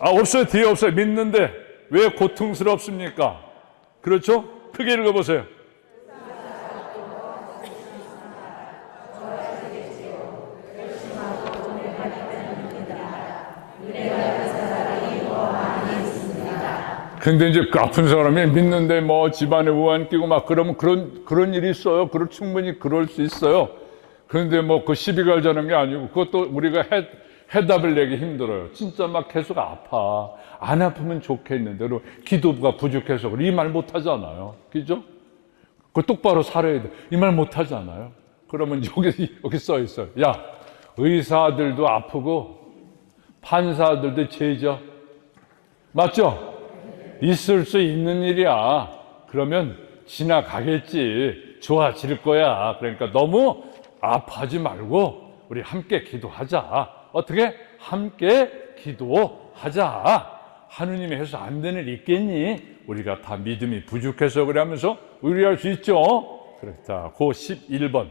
없어요. 뒤에 없어요. 믿는데 왜 고통스럽습니까? 그렇죠? 크게 읽어보세요. 근데 이제 그 아픈 사람이 믿는데 뭐 집안에 우환 끼고 막 그러면 그런 일이 있어요. 충분히 그럴 수 있어요. 그런데 뭐 그 시비 걸자는 게 아니고 그것도 우리가 해답을 내기 힘들어요. 진짜 막 계속 아파. 안 아프면 좋겠는데 기도가 부족해서 이 말 못 하잖아요. 그죠? 그 똑바로 살아야 돼. 이 말 못 하잖아요. 그러면 여기 써 있어요. 야, 의사들도 아프고 판사들도 죄져. 맞죠? 있을 수 있는 일이야. 그러면 지나가겠지. 좋아질 거야. 그러니까 너무 아파하지 말고 우리 함께 기도하자. 어떻게? 함께 기도하자. 하느님이 해서 안 되는 일 있겠니? 우리가 다 믿음이 부족해서 그래 하면서 의뢰할 수 있죠. 그래, 자, 그 11번.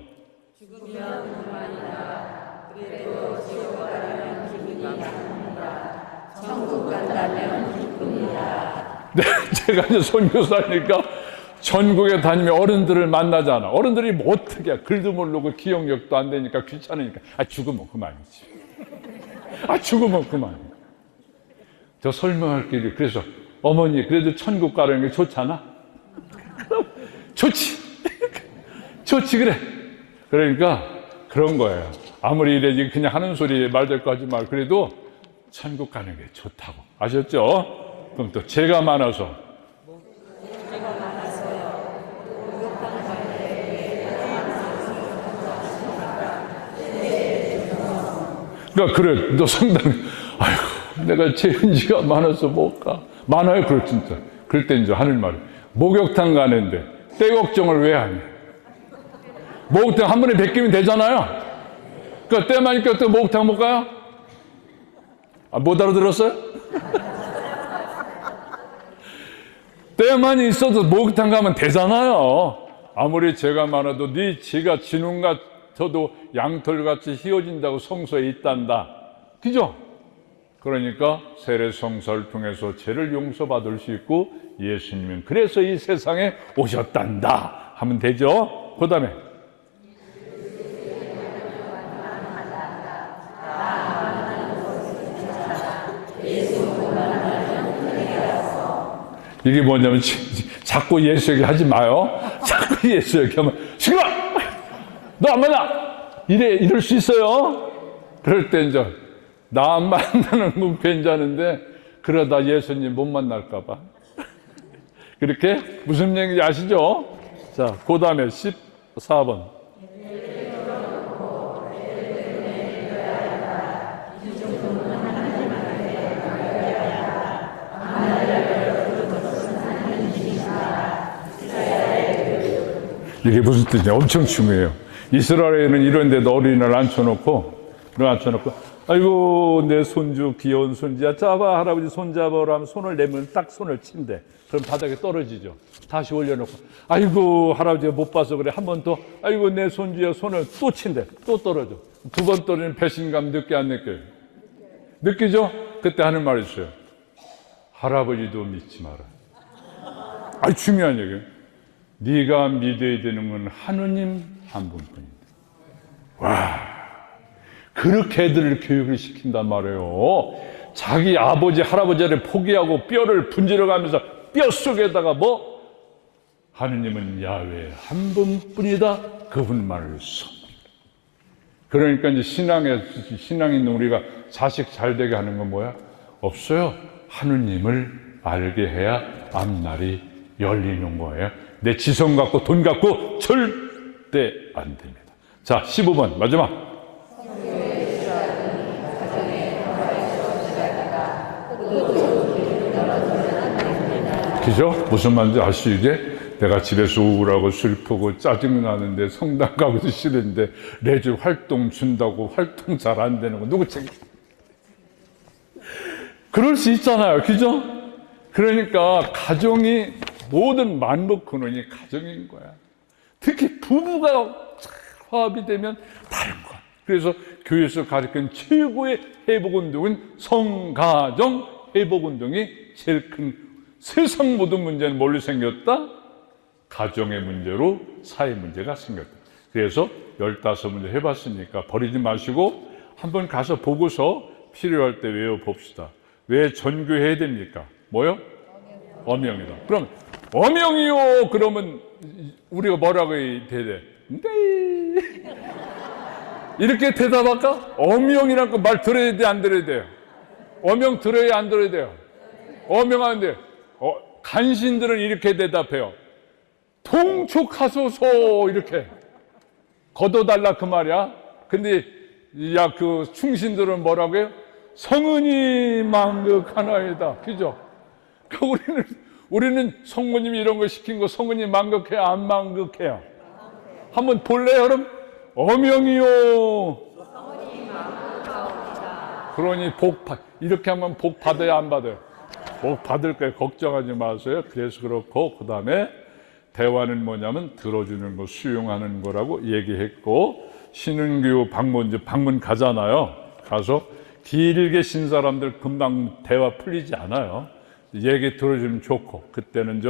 죽으면 그만이다. 그래도 지옥 가려면 기분이 나쁩니다. 천국 간다면 기쁩니다. 네, 제가 이제 선교사니까 전국에 다니면 어른들을 만나잖아. 어른들이 뭐 어떻게 해? 글도 모르고 기억력도 안 되니까 귀찮으니까 죽으면 그만이지. 죽으면 그만. 저 설명할 길이 그래서 어머니 그래도 천국 가려는 게 좋잖아. 좋지. 좋지 그래. 그러니까 그런 거예요. 아무리 이래 그냥 하는 소리 말대로 하지 말. 그래도 천국 가는 게 좋다고. 아셨죠? 그럼 또 죄가 많아서. 그러니까 그래, 너 상당히 아이고 내가 죄인지가 많아서 못 가. 많아요, 그럴 진짜. 그럴 때 이제 하는 말이 목욕탕 가는데 때 걱정을 왜 하냐? 목욕탕 한 번에 베끼면 되잖아요. 그러니까 때만 있니까 또 목욕탕 못 가요? 못 알아들었어요? 때만 있어도 목욕탕 가면 되잖아요. 아무리 죄가 많아도 네 지가 진웅 같아도 양털같이 휘어진다고 성서에 있단다. 그죠? 그러니까 세례 성사를 통해서 죄를 용서받을 수 있고 예수님은 그래서 이 세상에 오셨단다 하면 되죠. 그 다음에 이게 뭐냐면 자꾸 예수 얘기하지 마요. 자꾸 예수 얘기하면 시끄러! 너 안 만나! 이럴 수 있어요. 그럴 때 이제 나 안 만나는 건 괜찮은데 그러다 예수님 못 만날까 봐. 그렇게 무슨 얘기인지 아시죠? 자, 그 다음에 14번. 이게 무슨 뜻이냐? 엄청 중요해요. 이스라엘에는 이런 데도 어린이를 앉혀놓고 아이고 내 손주 귀여운 손주야 잡아 할아버지 손 잡아라 하면 손을 내면 딱 손을 친대. 그럼 바닥에 떨어지죠. 다시 올려놓고 아이고 할아버지가 못 봐서 그래 한 번 더 아이고 내 손주야 손을 또 친대. 또 떨어져. 두 번 떨어지는 배신감 느껴 안 느껴요? 느끼죠? 그때 하는 말이 있어요. 할아버지도 믿지 마라. 중요한 얘기예요. 네가 믿어야 되는 건 하느님 한 분뿐인데. 와, 그렇게 애들을 교육을 시킨단 말이에요. 자기 아버지 할아버지를 포기하고 뼈를 분질러가면서 뼛속에다가 하느님은 야훼 한 분뿐이다. 그분만을 섬기라. 그러니까 이제 신앙에 있는 우리가 자식 잘 되게 하는 건 뭐야? 없어요. 하느님을 알게 해야 앞날이 열리는 거예요. 내 지성 갖고 돈 갖고 절대 안 됩니다. 자, 15번 마지막. 그죠? 무슨 말인지 아시게? 내가 집에서 우울하고 슬프고 짜증나는데 성당 가기도 싫은데 레주 활동 준다고 활동 잘 안 되는 거 누구 책임? 그럴 수 있잖아요. 그죠? 그러니까 가정이 모든 만복 근원이 가정인 거야. 특히 부부가 화합이 되면 다른 거야. 그래서 교회에서 가르치는 최고의 회복운동은 성가정 회복운동이 제일 큰, 세상 모든 문제는 뭘로 생겼다? 가정의 문제로 사회 문제가 생겼다. 그래서 15문제 해봤으니까 버리지 마시고 한번 가서 보고서 필요할 때 외워봅시다. 왜 전교해야 됩니까? 뭐요? 어명이다. 그럼 어명이요 그러면 우리가 뭐라고 해야 돼? 네. 이렇게 대답할까? 어명이라는 말 들어야 돼, 안 들어야 돼요? 어명 들어야 안 들어야 돼요? 어명하는데 간신들은 이렇게 대답해요. 통촉하소서 이렇게 걷어달라 그 말이야. 근데 야 그 충신들은 뭐라고 해요? 성은이 만극하나이다. 그죠? 그러니까 우리는 성모님이 이런 거 시킨 거 성은이 만극해요? 안 만극해요? 한번 볼래요 그럼? 어명이요. 그러니 이렇게 하면 복 받아야 안 받아요? 복 받을 거예요. 걱정하지 마세요. 그래서 그렇고 그 다음에 대화는 뭐냐면 들어주는 거, 수용하는 거라고 얘기했고, 신은교육 방문 가잖아요. 가서 길게 신 사람들 금방 대화 풀리지 않아요. 얘기 들어주면 좋고, 그때는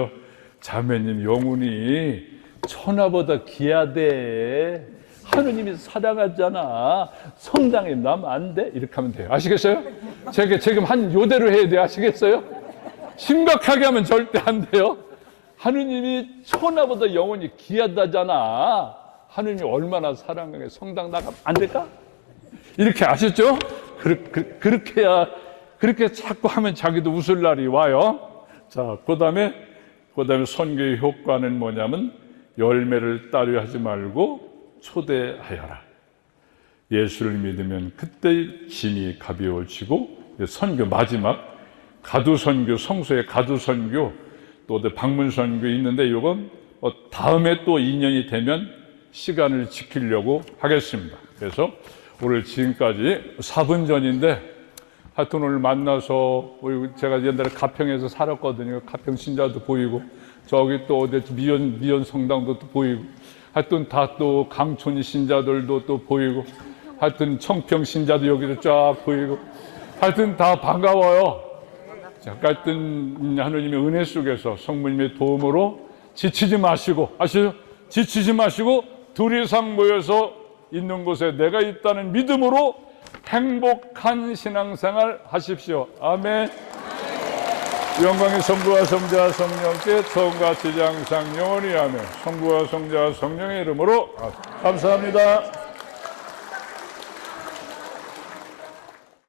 자매님 영혼이 천하보다 귀하대. 하느님이 사랑하잖아. 성당에 나면 안 돼. 이렇게 하면 돼요. 아시겠어요? 제가 지금 한 요대로 해야 돼요. 아시겠어요? 심각하게 하면 절대 안 돼요. 하느님이 천하보다 영혼이 귀하다잖아. 하느님이 얼마나 사랑하게 성당 나가면 안 될까? 이렇게 아셨죠? 그렇게 해야, 그렇게 자꾸 하면 자기도 웃을 날이 와요. 자, 그 다음에 선교의 효과는 뭐냐면 열매를 따려 하지 말고 초대하여라. 예수를 믿으면 그때 짐이 가벼워지고, 선교 마지막 가두선교, 성소의 가두선교, 또 방문선교 있는데 이건 다음에 또 2년이 되면 시간을 지키려고 하겠습니다. 그래서 오늘 지금까지 4분 전인데 하여튼 오늘 만나서, 제가 옛날에 가평에서 살았거든요. 가평 신자도 보이고 저기 또 어디 미연 성당도 또 보이고, 하여튼 다 또 강촌 신자들도 또 보이고, 하여튼 청평 신자도 여기도 쫙 보이고, 하여튼 다 반가워요. 하여튼 하느님의 은혜 속에서 성모님의 도움으로 지치지 마시고, 아시죠? 지치지 마시고 둘 이상 모여서 있는 곳에 내가 있다는 믿음으로 행복한 신앙생활 하십시오. 아멘. 영광의 성부와 성자와 성령께 처음과 지지 항상 영원히 하며 성부와 성자와 성령의 이름으로 감사합니다.